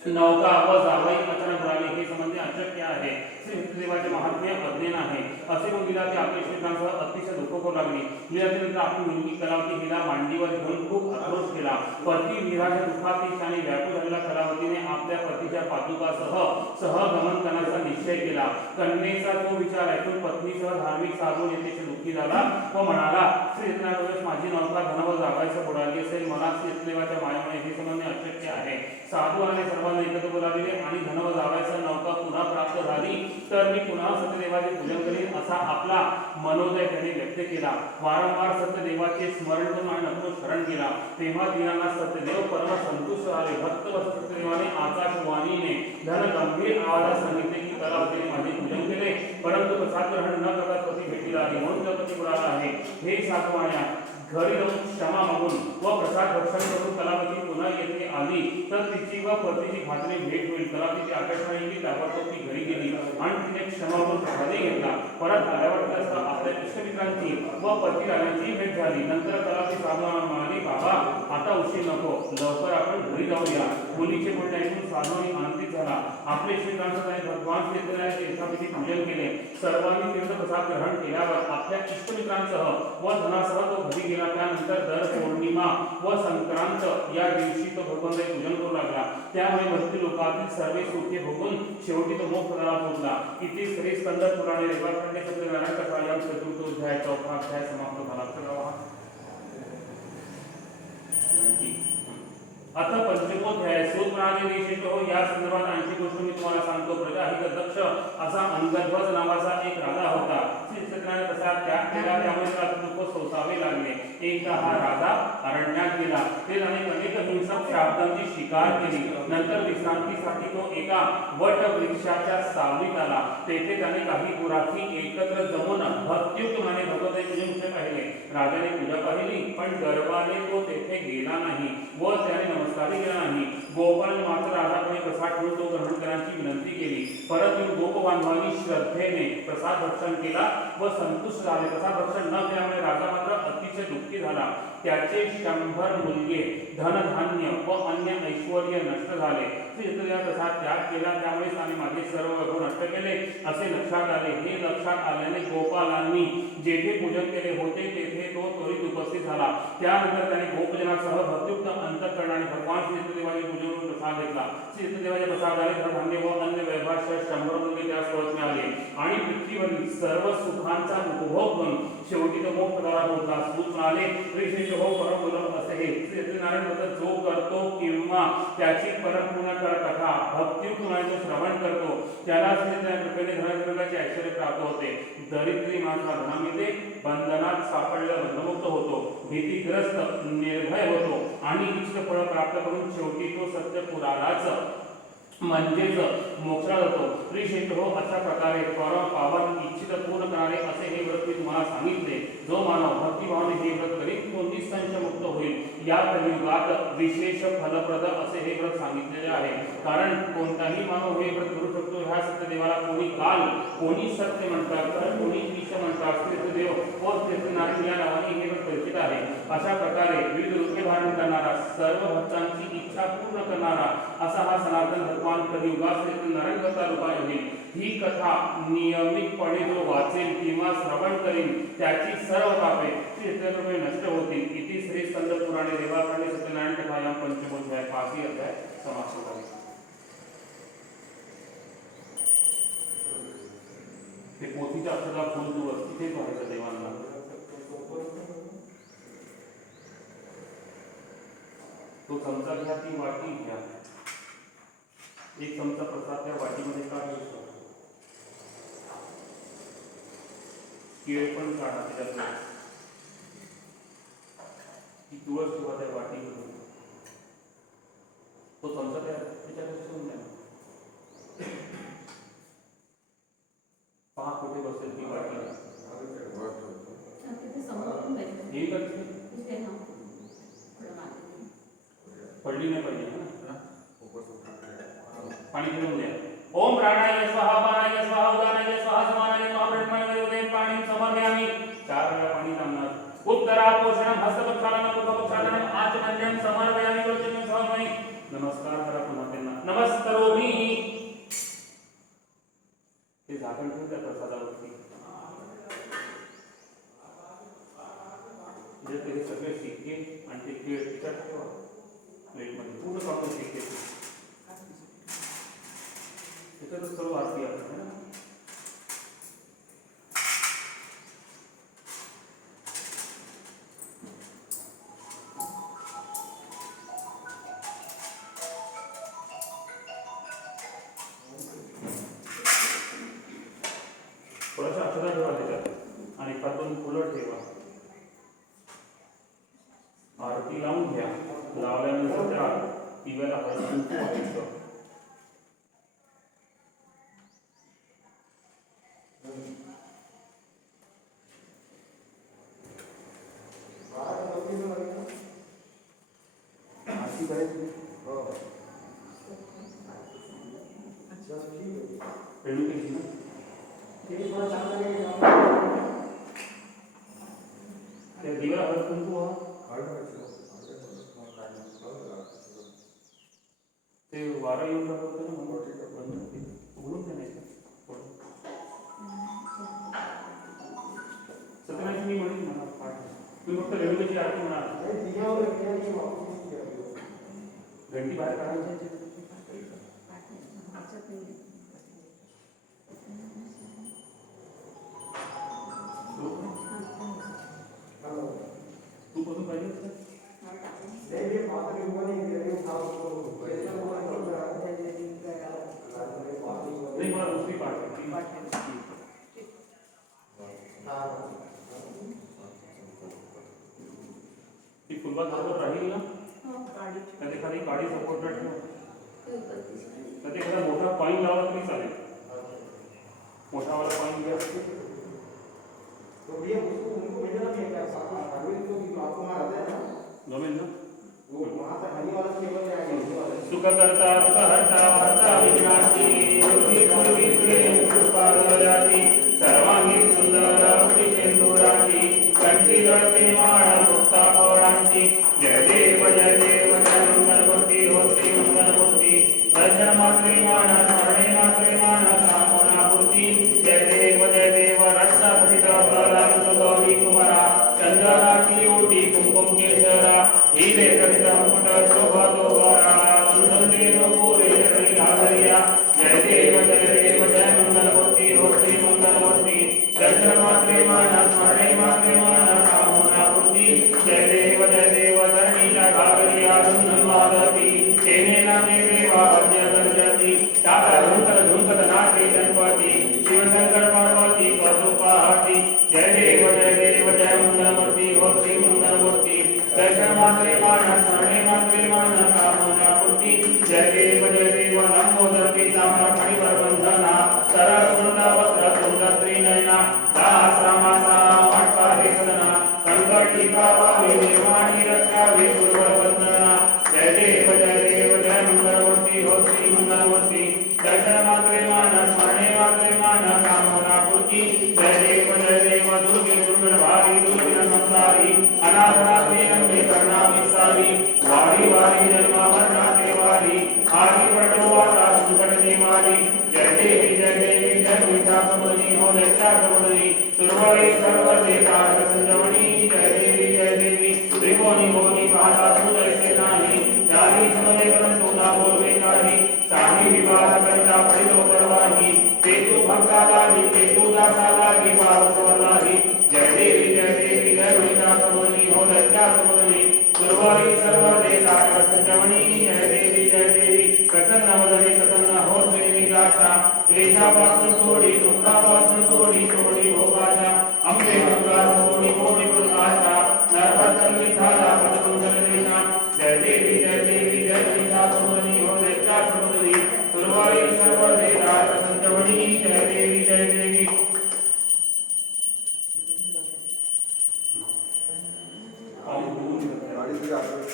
नौका व जावई अचानक बुडाली हे समजणे अशक्य आहे. श्री देवाचे महात्म्य अज्ञान आहे असे म्हणून लीला ती आपल्या श्रीकांसह अतिशय दुःख करू लागली. लीलानंतर आपली मुलगी कलावती हिला मांडीवर घेऊन खूप आक्रोश केला. पती विराच्या दुःखात आणि व्याकुळ झालेल्या कलावतीने आपल्या पतीच्या पादुकासह सहगमन करण्याचा निश्चय केला. कन्येचा तो विचार ऐकून पत्नीसह धार्मिक साधू येथे दुःखी झाला व म्हणाला, श्री देवाच्या माझी नौका धन व जावयासह बुडाली असेल. मला श्री देवाच्या मायेमुळे हे समजणे अशक्य आहे. साधू आणि सर्वांना एकत्र बोलाविले आणि धन व जावयासह नौका पुन्हा प्राप्त झाली तर मी पुन्हा सत्यदेवाचे पूजन करीन असा आपला मनोदय त्यांनी व्यक्त केला. वारंवार सत्यदेवाचे स्मरण करून आणि नमून शरण केला. तेव्हा दिनांना सत्यदेव परम संतुष्ट झाले. भक्त व सत्यदेवाने आकाशवाणीने धन गंभीर आवाजात सांगितले की कलावतीने माझे पूजन केले परंतु प्रसाद ग्रहण न करता पती भेटीला आली म्हणून पती बुडाला आहे. हे साधवाण्या घरी जाऊन क्षमा मागून व प्रसाद भक्षण करून कलावती पुन्हा येथे आली तर तिची व पतीची खात्री भेट होईल. कलावतीची आकाशवाणी केली. ताबडतोब ती घरी गेली आणि तिने क्षमा मागून प्रसादही घेतला. परत आल्यावर त्याचा आपल्या इष्टमित्रांची व पती राजांची भेट झाली. नंतर कलावती साधवांना म्हणाली, बाबा आता उशीर नको, लवकर आपण घरी जाऊया. मुलीचे बोलणे ऐकून साधवानी आनंदित झाला. आपले श्रीकांत आणि भगवान श्रीकृष्णाचे एकापैकी पूजन केले. सर्वांनी तीर्थ प्रसाद ग्रहण केल्यावर आपल्या इष्टमित्रांसह व धनासह तो घरी गेला. त्यानंतर दर पौर्णिमा व संक्रांत या दिवशी तो भगवंताचे पूजन करू लागला. त्यामुळे भक्ती लोकातील सर्व सुखे भोगून शेवटी तो मोक्षपदाला पोहोचला. इथे श्री स्कंद पुराणे रेवाखंडे सत्यनारायण कथा या चतुर्थ अध्याय चौथा अध्याय समाप्त झाला. आता पंचमोध्याय सूत म्हणाले निश्चित हो. या संदर्भात आणखी गोष्ट मी तुम्हाला सांगतो. प्रजाहित दक्ष असा अंगध्वज नावाचा एक राजा होता. श्री सत्यनारायण प्रसाद त्याग केला त्यामुळे त्याला दुःख सोसावे लागले. एकदा हा राजा अरण्यात गेला. ते त्याने अनेक हिंसक शाब्दांची शिकार केली. नंतर विश्रांतीसाठी तो एका वट वृक्षाच्या सावलीत आला. तेथे त्याने काही गुराखी एकत्र जमून भक्तियुक्त मनाने भगवंताचे पूजन पाहिले. राजाने पूजा पाहिली पण गर्वाने तो तेथे गेला नाही व त्याने नमस्कारही केला नाही. गोपाळाने मात्र राजाकडे प्रसाद ठेवून तो ग्रहण करण्याची विनंती केली. परत येऊन गोप बांधवांनी श्रद्धेने प्रसाद भक्षण केला व संतुष्ट झाले. प्रसाद भक्षण न केल्यामुळे राजा मात्र अतिशय दुःखी झाला. त्याचे 100 मुलगे धनधान्य व अन्य ऐश्वर नष्ट झाले. प्रसाद त्याग केला त्यामुळे त्याने माझे सर्व वैभव नष्ट केले असे लक्षात आले. हे लक्षात आल्याने गोपालांनी जेथे पूजन केले होते तेथे तो त्वरित उपस्थित झाला. त्यानंतर त्याने गोपजनासह भक्तियुक्त अंतःकरणाने भगवान श्रीदेवाचे पूजन करून प्रसाद घेतला. श्रीदेवाच्या प्रसादाने धनधान्य व अन्य वैभवासह 100 मुलगे त्यास परत मिळाले आणि पृथ्वीवरील सर्व सुखांचा उपभोग करून शेवटी तो मोक्षपदाला पोहोचला. सूत म्हणाले, हो परम दुर्लभ असे हे सत्यनारायण व्रत जो करतो किंवा त्याची परमपूर्ण कथा भक्तियुक्त मनाने श्रवण करतो त्याला सत्यनारायण कृपेने धनजनकाचे ऐश्वर्य प्राप्त होते. दरिद्री माणसाला धन मिळते. बंधनात सापडलेला बंधमुक्त होतो. भीतीग्रस्त निर्भय होतो आणि इष्ट फळ प्राप्त करून शेवटी तो सत्य पुरालाच म्हणजेच मोक्षाला जातो. श्री हो अशा प्रकारे परम पावन इच्छित पूर्ण करणारे असे हे व्रत मी तुम्हाला सांगितले. जो मानव भक्तिभावाने हे व्रत करीत तो निसंशय मुक्त होईल. या कलियुगात विशेष फलप्रद असे हे व्रत सांगितलेले आहे. कारण कोणताही मानव हे व्रत करू शकतो. ह्या सत्यदेवाला कोणी काल, कोणी सत्य म्हणतात, तर कोणी विष म्हणतात. तीर्थदेव व तीर्थनारायण या नावाने हे व्रत परिचित आहे. अशा प्रकारे विविध रूपे धारण करणारा, सर्व भक्तांची इच्छा पूर्ण करणारा असा हा सनातन भगवान कलियुगात तीर्थनारायण व्रता रूपाने होईल. ही कथा नियमितपणे जो वाचेल किंवा श्रवण करेल त्याची सर्व पापे तीर्थरूपे नष्ट होतील. इति श्री स्कंद पुराणे देवाखंडे सत्यनारायण कथायां पंचमोध्याय 5 अध्याय समाप्त झाले. ते पोथीच्या अक्षराला फुल दिवस तिथेच व्हायचं देवांना. तो चमचा घ्या, ती वाटी घ्या, एक चमचा प्रसाद त्या वाटीमध्ये काढायचा, केळ पण काढा त्याच्यात, ती तुळस किंवा त्या वाटीमध्ये तो चमचा त्याच्यात ठेवून द्या. पहा कुठे बसेल ती वाटी. हे करते पडली नाही पाहिजे ना. पाणी घेऊन द्या. ओम प्राणाय स्वाहा, पानाय स्वाहा, उदानाय स्वाहा, समानाय महाब्रह्माय उदय पाणी समर्पयामि. 4 वेळा पाणी तांबणार. उत्तरा पोषणम हस्तपक्षालनम मुखपक्षालनम आचमन्यम समर्पयामि. रोचनम समर्पयामि. नमस्कार करा पुन्हा त्यांना. नमस्करोमि. ते झाकण ठेवून त्या प्रसादावरती. हे सगळे शिक्के आणि ते केळ त्याच्यात ठेवा प्लेटमध्ये. पूर्ण कापून शिक्के त्याच्यातच सर्व आरती आहे. थोड्याशा अक्षता ठेवा त्याच्यात आणि 1-2 फुलं ठेवा. आरती लावून घ्या. लावल्यानंतर त्या दिव्याला कुंकू व्हायचं. आरती करायची. रेणुकेची ना त्या दिव्याला हळद कुंकू व्हा. ते वारा येऊन होतं ना उघडून देण्याचं. सत्यनारायण मी म्हणेन मला पाठ. तुम्ही फक्त रेणुकेची आरती म्हणा. घंटी बाहेर काढायची. तू करून पाहिजे नाही. मला दुसरी पाठ ती फुलबाग बरोबर राहील ना. त्यात एखादी काळी सपोर्ट ठेवा. त्यात एखादा मोठा पॉईंट लावला तरी चालेल. मोठावाला पॉईंट घ्या. जमेल ना. सुख करता सुख हरता हरता विघ्नाची सर्वांगी सुंदर शेंदुराची कंठी गळती माळ मुक्ता फळांची. जय देव जय देव जय मंगलमूर्ती हो श्री मंगलमूर्ती. दर्शन मात्रे मान स्मरणे मात्रे मान कामना पूर्ती. जय देव रक्षा पठित प्रहलाद गौरी कुमारा. चंद्राची ओटी कुंकुम केशरा. हिरे कथित मुकुट शोभा दोहरा. सुंदर देव पुरे श्री आदर्या. जय देव जय देव अनाथनाथेनं मे करणामि सारी वारी वारी जन्मा मरणा देवारी आदि पटवारा सुकटनी मारी जय देवी जय मीठा समदनी हो लज्जा समदनी सुरवरी सर्वदे कार संजवनी जय देवी त्रिभुवनी भुवनी माता सुदय से नाही चारी सुने परंतु ना बोलवे काही साही विवाह करता परिलो करवाही तेतु भक्ता लागी तेतु दासा लागी पावस वल्लाही जय देवी जय मीठा समदनी हो लज्जा समदनी सुरवरी सर्वदे कार संजवनी जय देवी प्रसन्न वदनी प्रसन्न हो श्रीनिवासा क्लेशापासून सोडी दुःखापासून सोडी भोगाचा अंबे दुर्गा सोडी कोटी प्रकाशा नरभद्र थाला पदकुंडलेना जय देवी जय मीठा समदनी हो लज्जा समदनी सुरवरी सर्वदे कार संजवनी जय देवी गाड़ी से आगे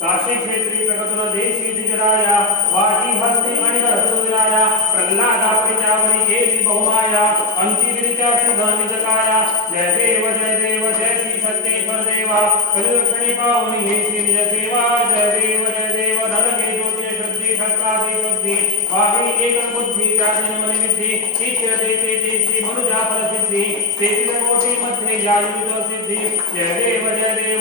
काशी क्षेत्री प्रगतुन देशी दिजराया वाटी हस्ती आणि हृदयाया प्रल्हादा प्रजावनी केली बहुमाया अंतिगिरित्या सिद्धांनी जकाया जय देव जय श्री सत्येश्वर देवा कलिलक्षणी पावनी हे श्री निज सेवा जय देव नरके ज्योति शुद्धि शक्रादि शुद्धि भावी एक बुद्धि जाति मन विद्धि इत्य देते देशी मनुजा फल सिद्धि तेति कोटि मध्ये यायुत सिद्धि जय देव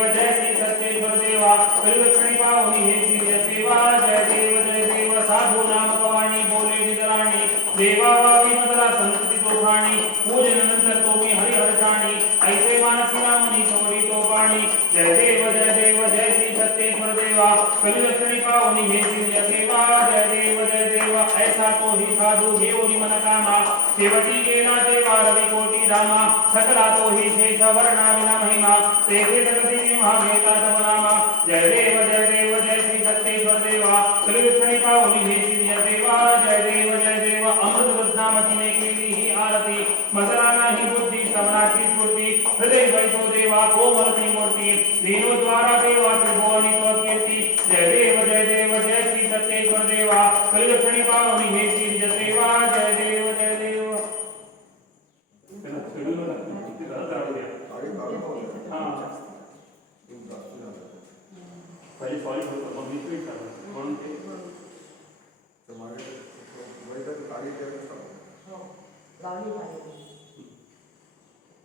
जय श्री सत्येश्वर देवा कलिलक्षणी पावनी हे श्री निज सेवा जय देव साधु नाम कवाणी बोले निजराणी देवा वावी मदरा संतति तोहाणी पूजन नंतर तो मी हरि हर्षाणी ऐसे मानसी नामनी चोरी तो पाणी जय देव जय श्री सत्येश्वर देवा कलिलक्षणी पावनी हे श्री निज सेवा जय देव ऐसा तो ही साधु घेऊनी मन कामा शेवटी गेला देवा रवि कोटी धामा सकला तो ही शेष वर्णा विना महिमा तेथे जगती महामेता तव नामा जय देव जय श्री सत्येश्वर देवा कलिलक्षणी पावनी हे श्री निज सेवा जय देव अमृत कृष्णामती ने केली ही आरती मसला नाही बुद्धि समनाची स्फूर्ती हृदय वैसो देवा कोमल ती मूर्ती दीनो द्वारा देवा त्रिभुवनी तो कीर्ती जय देव जय श्री सत्येश्वर देवा कलिलक्षणी पावनी हे श्री निज सेवा जय देव पहले सॉरी मग मी ट्वीट करतो म्हणून ते मागे गाडी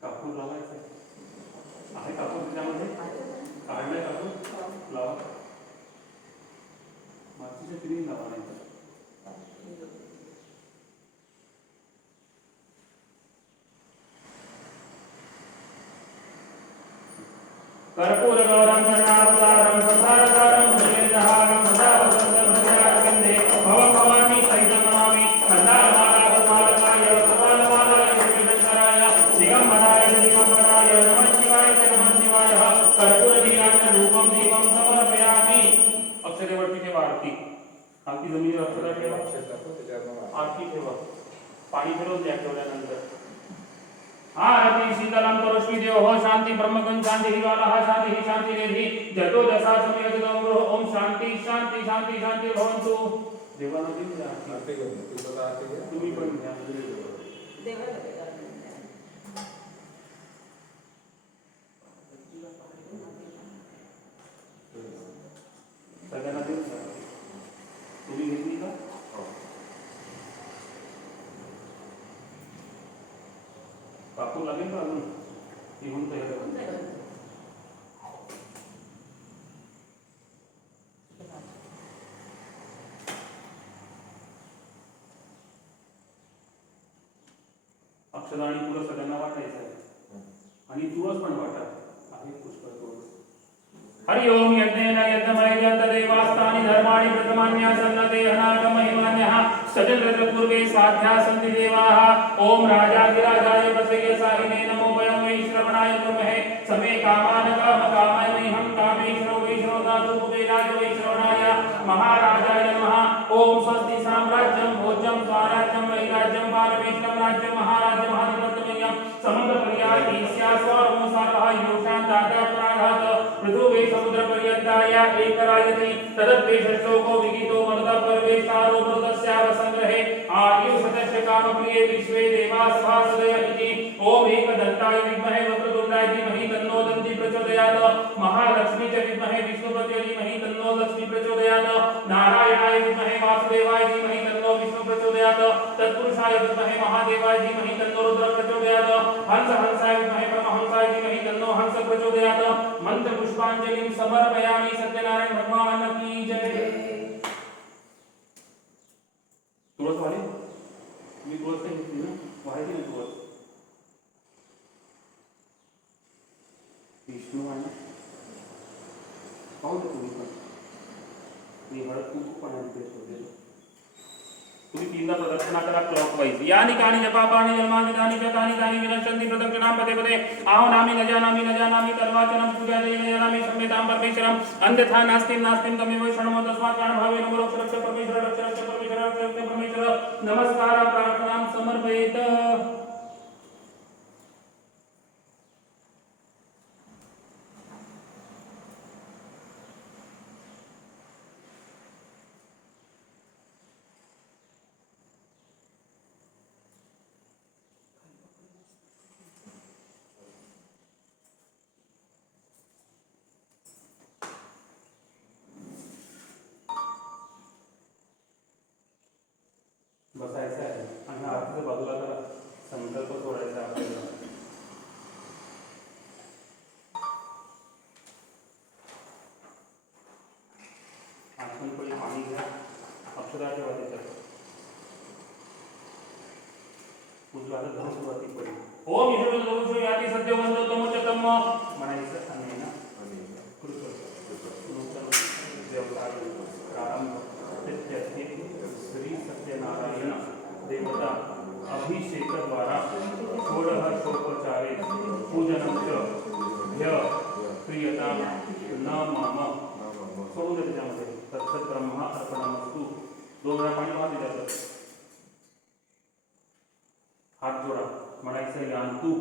कापूर लावायचं आहे कापूर त्याच्यामध्ये काढलाय कापूर लावा मातीच्या पिढी लावा नाही तर कर्पूर गौरम करुणावतारम संसारसारम भुजगेन्द्रहारं सदा वसन्तं हृदयारविन्दे भवं भवानी सहितं नमामि कन्दारमाला कपालकाय कपालमालाय श्रीशंकराय दिगम्बराय दिगम्बराय नमः शिवाय नमः शिवाय कर्पूरदीनांचं धूपं दीपं समर्पयामि अक्षरेवरती ठेवा आरती आरती जमिनीवर अक्षरा ठेवा आरती ठेवा पाणी फिरवून द्या ठेवल्यानंतर आरती शीतलम करोष्मी देव शांति ब्रह्मगं शांति हिवालः शांति शांति निधि जतो दशा समयतम ओम शांति शांति शांति शांति भवन्तु देवाला दिन आरती तुम्ही पण घ्या सगळ्यांना देऊ तुम्ही घेतली का कापूर लागेल का अजून ती होऊन तयार अक्षरा आणि तुळस सगळ्यांना वाटायचं आहे आणि तुळस पण वाटा आहे पुष्कळ तुळस हरि ओम यज्ञेन यज्ञमयजन्त देवास्तानि धर्माणि प्रथमान्यासन्नते अनागमहिमान्यः सजनृत पूर्वे साध्या सन्ति देवाः ओम राजाधिराजाय प्रसय्य साहिने नमो वयं वै श्रवणाय कुर्महे समे कामान कामकामाय मह्यं कामेश्वरो वैश्वरो दातु कुबेराय वै श्रवणाय महाराजाय नमः ओम स्वस्ति साम्राज्यं भोज्यं स्वाराज्यं वैराज्यं पारमेश्वरं राज्यं महाराज्यं महाधिपत्यमयं समग्रपर्याय ईस्या स्वरमुसारः योषान् दातात्राघात पृथुवे समुद्रपर्यन्ताय एकराजति तदद्वेषश्लोको विगितो मरुतपर्वेष्टारो मरुतस्यावसङ्ग्रहे आयुषतस्य कामप्रिये विश्वे देवासभासदय इति ओम एकदन्ताय विद्महे वक्रतुण्डाय धीमहि तन्नो दन्ति प्रचोदयात् महालक्ष्मी च विद्महे विष्णुपतये धीमहि तन्नो लक्ष्मी प्रचोदयात् नारायणाय विद्महे वासुदेवाय धीमहि तन्नो विष्णु प्रचोदयात् तत्पुरुषाय विद्महे महादेवाय धीमहि तन्नो रुद्र प्रचोदयात् हंसाय विद्महे परमहंसाय धीमहि तन्नो हंस प्रचोदयात् मंत्र पुष्पांजलिं समर्पयामि सत्यनारायण भगवान की जय तुळस वाली मी तुळस नाही घेतली ना वाहायची ना तुळस विष्णू आहे पाहू दे तुम्ही पण मी हळद कुंकू पण आहे तिथे ठेवलेलं तुम्ही तीनदा प्रदक्षिणा करा क्लॉकवाईज यानि कानि जपापानि जन्मानि च तानि तानि विनश्यन्ति प्रदक्षिणां पदे पदे आह्वयामि न जानामि तर्वाचनं पूजायै न जानामि सम्यतां परमेश्वरम् अन्यथा नास्तिं तमेव शृणुमो तस्मात् कारणभावेन मोक्ष रक्ष परमेश्वर नमस्कार प्रार्थनां समर्पयेत बसायचं आहे आणि आरतीच्या बाजूला जरा संकल्प सोडायचा आपल्याला आठवण पडली पाणी घ्या अक्षरा ठेवा त्याच्यात उजवा हात धरून सुरुवाती पडली ओम ईश्वर याती सत्य वंदो तमोचतम म्हणायचं आणि ना व्यवसाय प्रारंभ श्री सत्यनारायण देवता अभिषेक द्वारा षोडशोपचारे पूजनं च ह्य प्रियता न मम सोडून दे त्याच्यामध्ये तत्सत ब्रह्मा अर्पणमस्तु दोन वेळा पाणी वाहते त्याचं हात जोडा म्हणायचं यान्तु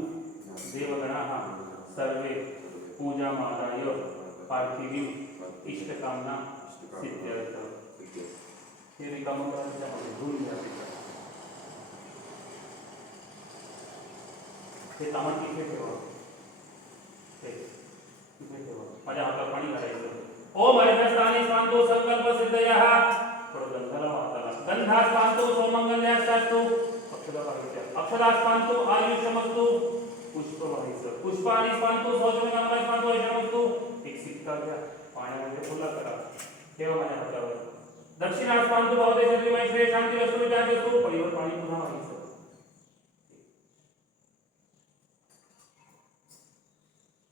देवगणाः सर्वे पूजामादाय पार्थिवीं इष्टकामना सिद्ध्यर्थ हे रिकामं करायचं धुवून घ्या हे सामान तिथे ठेवा तिथे ठेवा माझ्या हातात पाणी घालायचं ओम हरिहस्तानि स्वांतो संकल्प सिद्धयः थोडं गंधाला वाहताला गंधा स्वांतो सोमंगल्यास्तु फक्त अक्षदा व्हायच्या. अक्षदा स्पांतु आयुष्यमस्तु पुष्प व्हायचं. पुष्पानी स्पांतु सौजन्यकामना स्पांतु आयुष्यमस्तु. एक सिक्का घ्या, पाण्यामध्ये फुला करा, ठेवा माझ्या हातावर. दक्षिणा स्पांतु भवते श्रीमय श्रेय शांती वस्तु विचार वस्तु. पळीवर पाणी पुन्हा व्हायचं.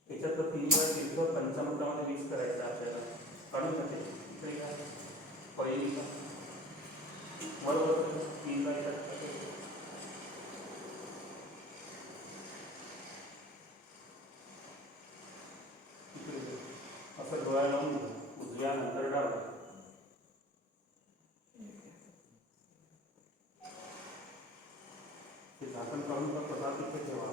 याच्यात 3 वेळा तीर्थ पंचामृतामध्ये मिक्स करायचं आपल्याला. काढून टाकायचं. इकडे काय पहिली बरोबर 3 वेळा याच्यात टाकायचं. असं डोळा लावून उजव्या नंतर डावा. ते झाकण काढून फक्त हात इथे ठेवा.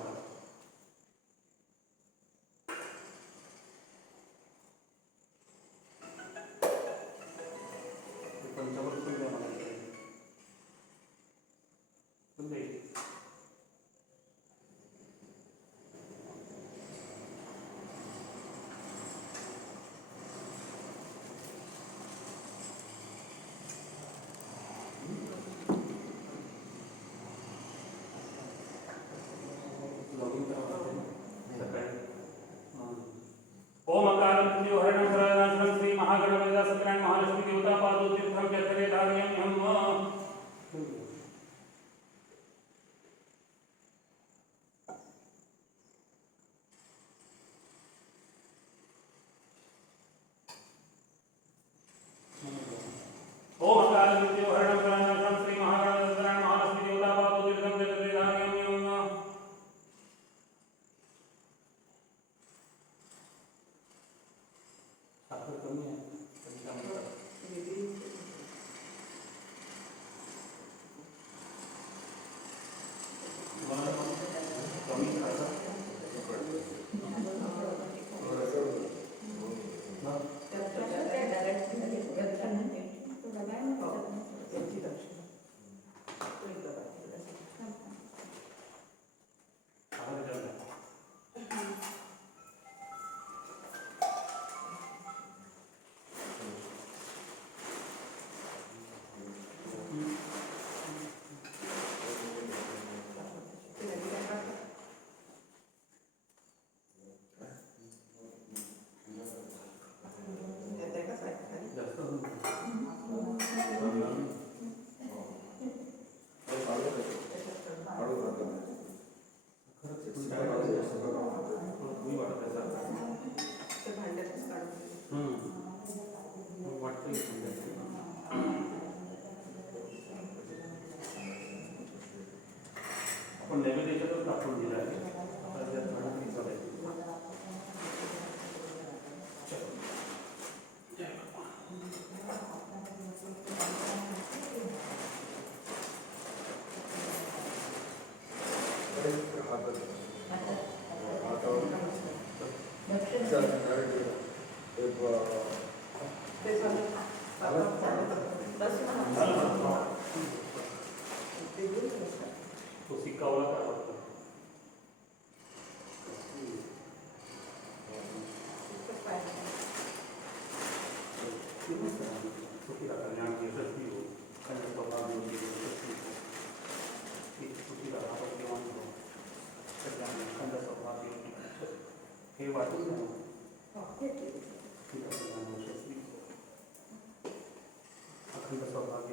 ओम अकाल मृत्यु हरणं शरणं श्री महागणपति सत्यनारायण महालक्ष्मी देवता पादो तीर्थम चक्रे धार्यं हम. ओम अकाल मृत्यु हरणं शरणं श्री महागणपति सत्यनारायण महालक्ष्मी देवता पादो तीर्थम चक्रे धार्यं हम. साखर कमी आहे तरी काय म्हणतात. कमी खायचं. आपण नैवेद्याच्यातच दाखवून दिलं आहे. आता त्यात गणपती चालायची. तो सिक्कावला काय वाटतं. सुखी राहा ज्ञान यशस्वी हो. खंड स्वभाव सुखी राहा किंवा खंड स्वभाव हे वाटून द्या. यशस्वी अखंड स्वभाव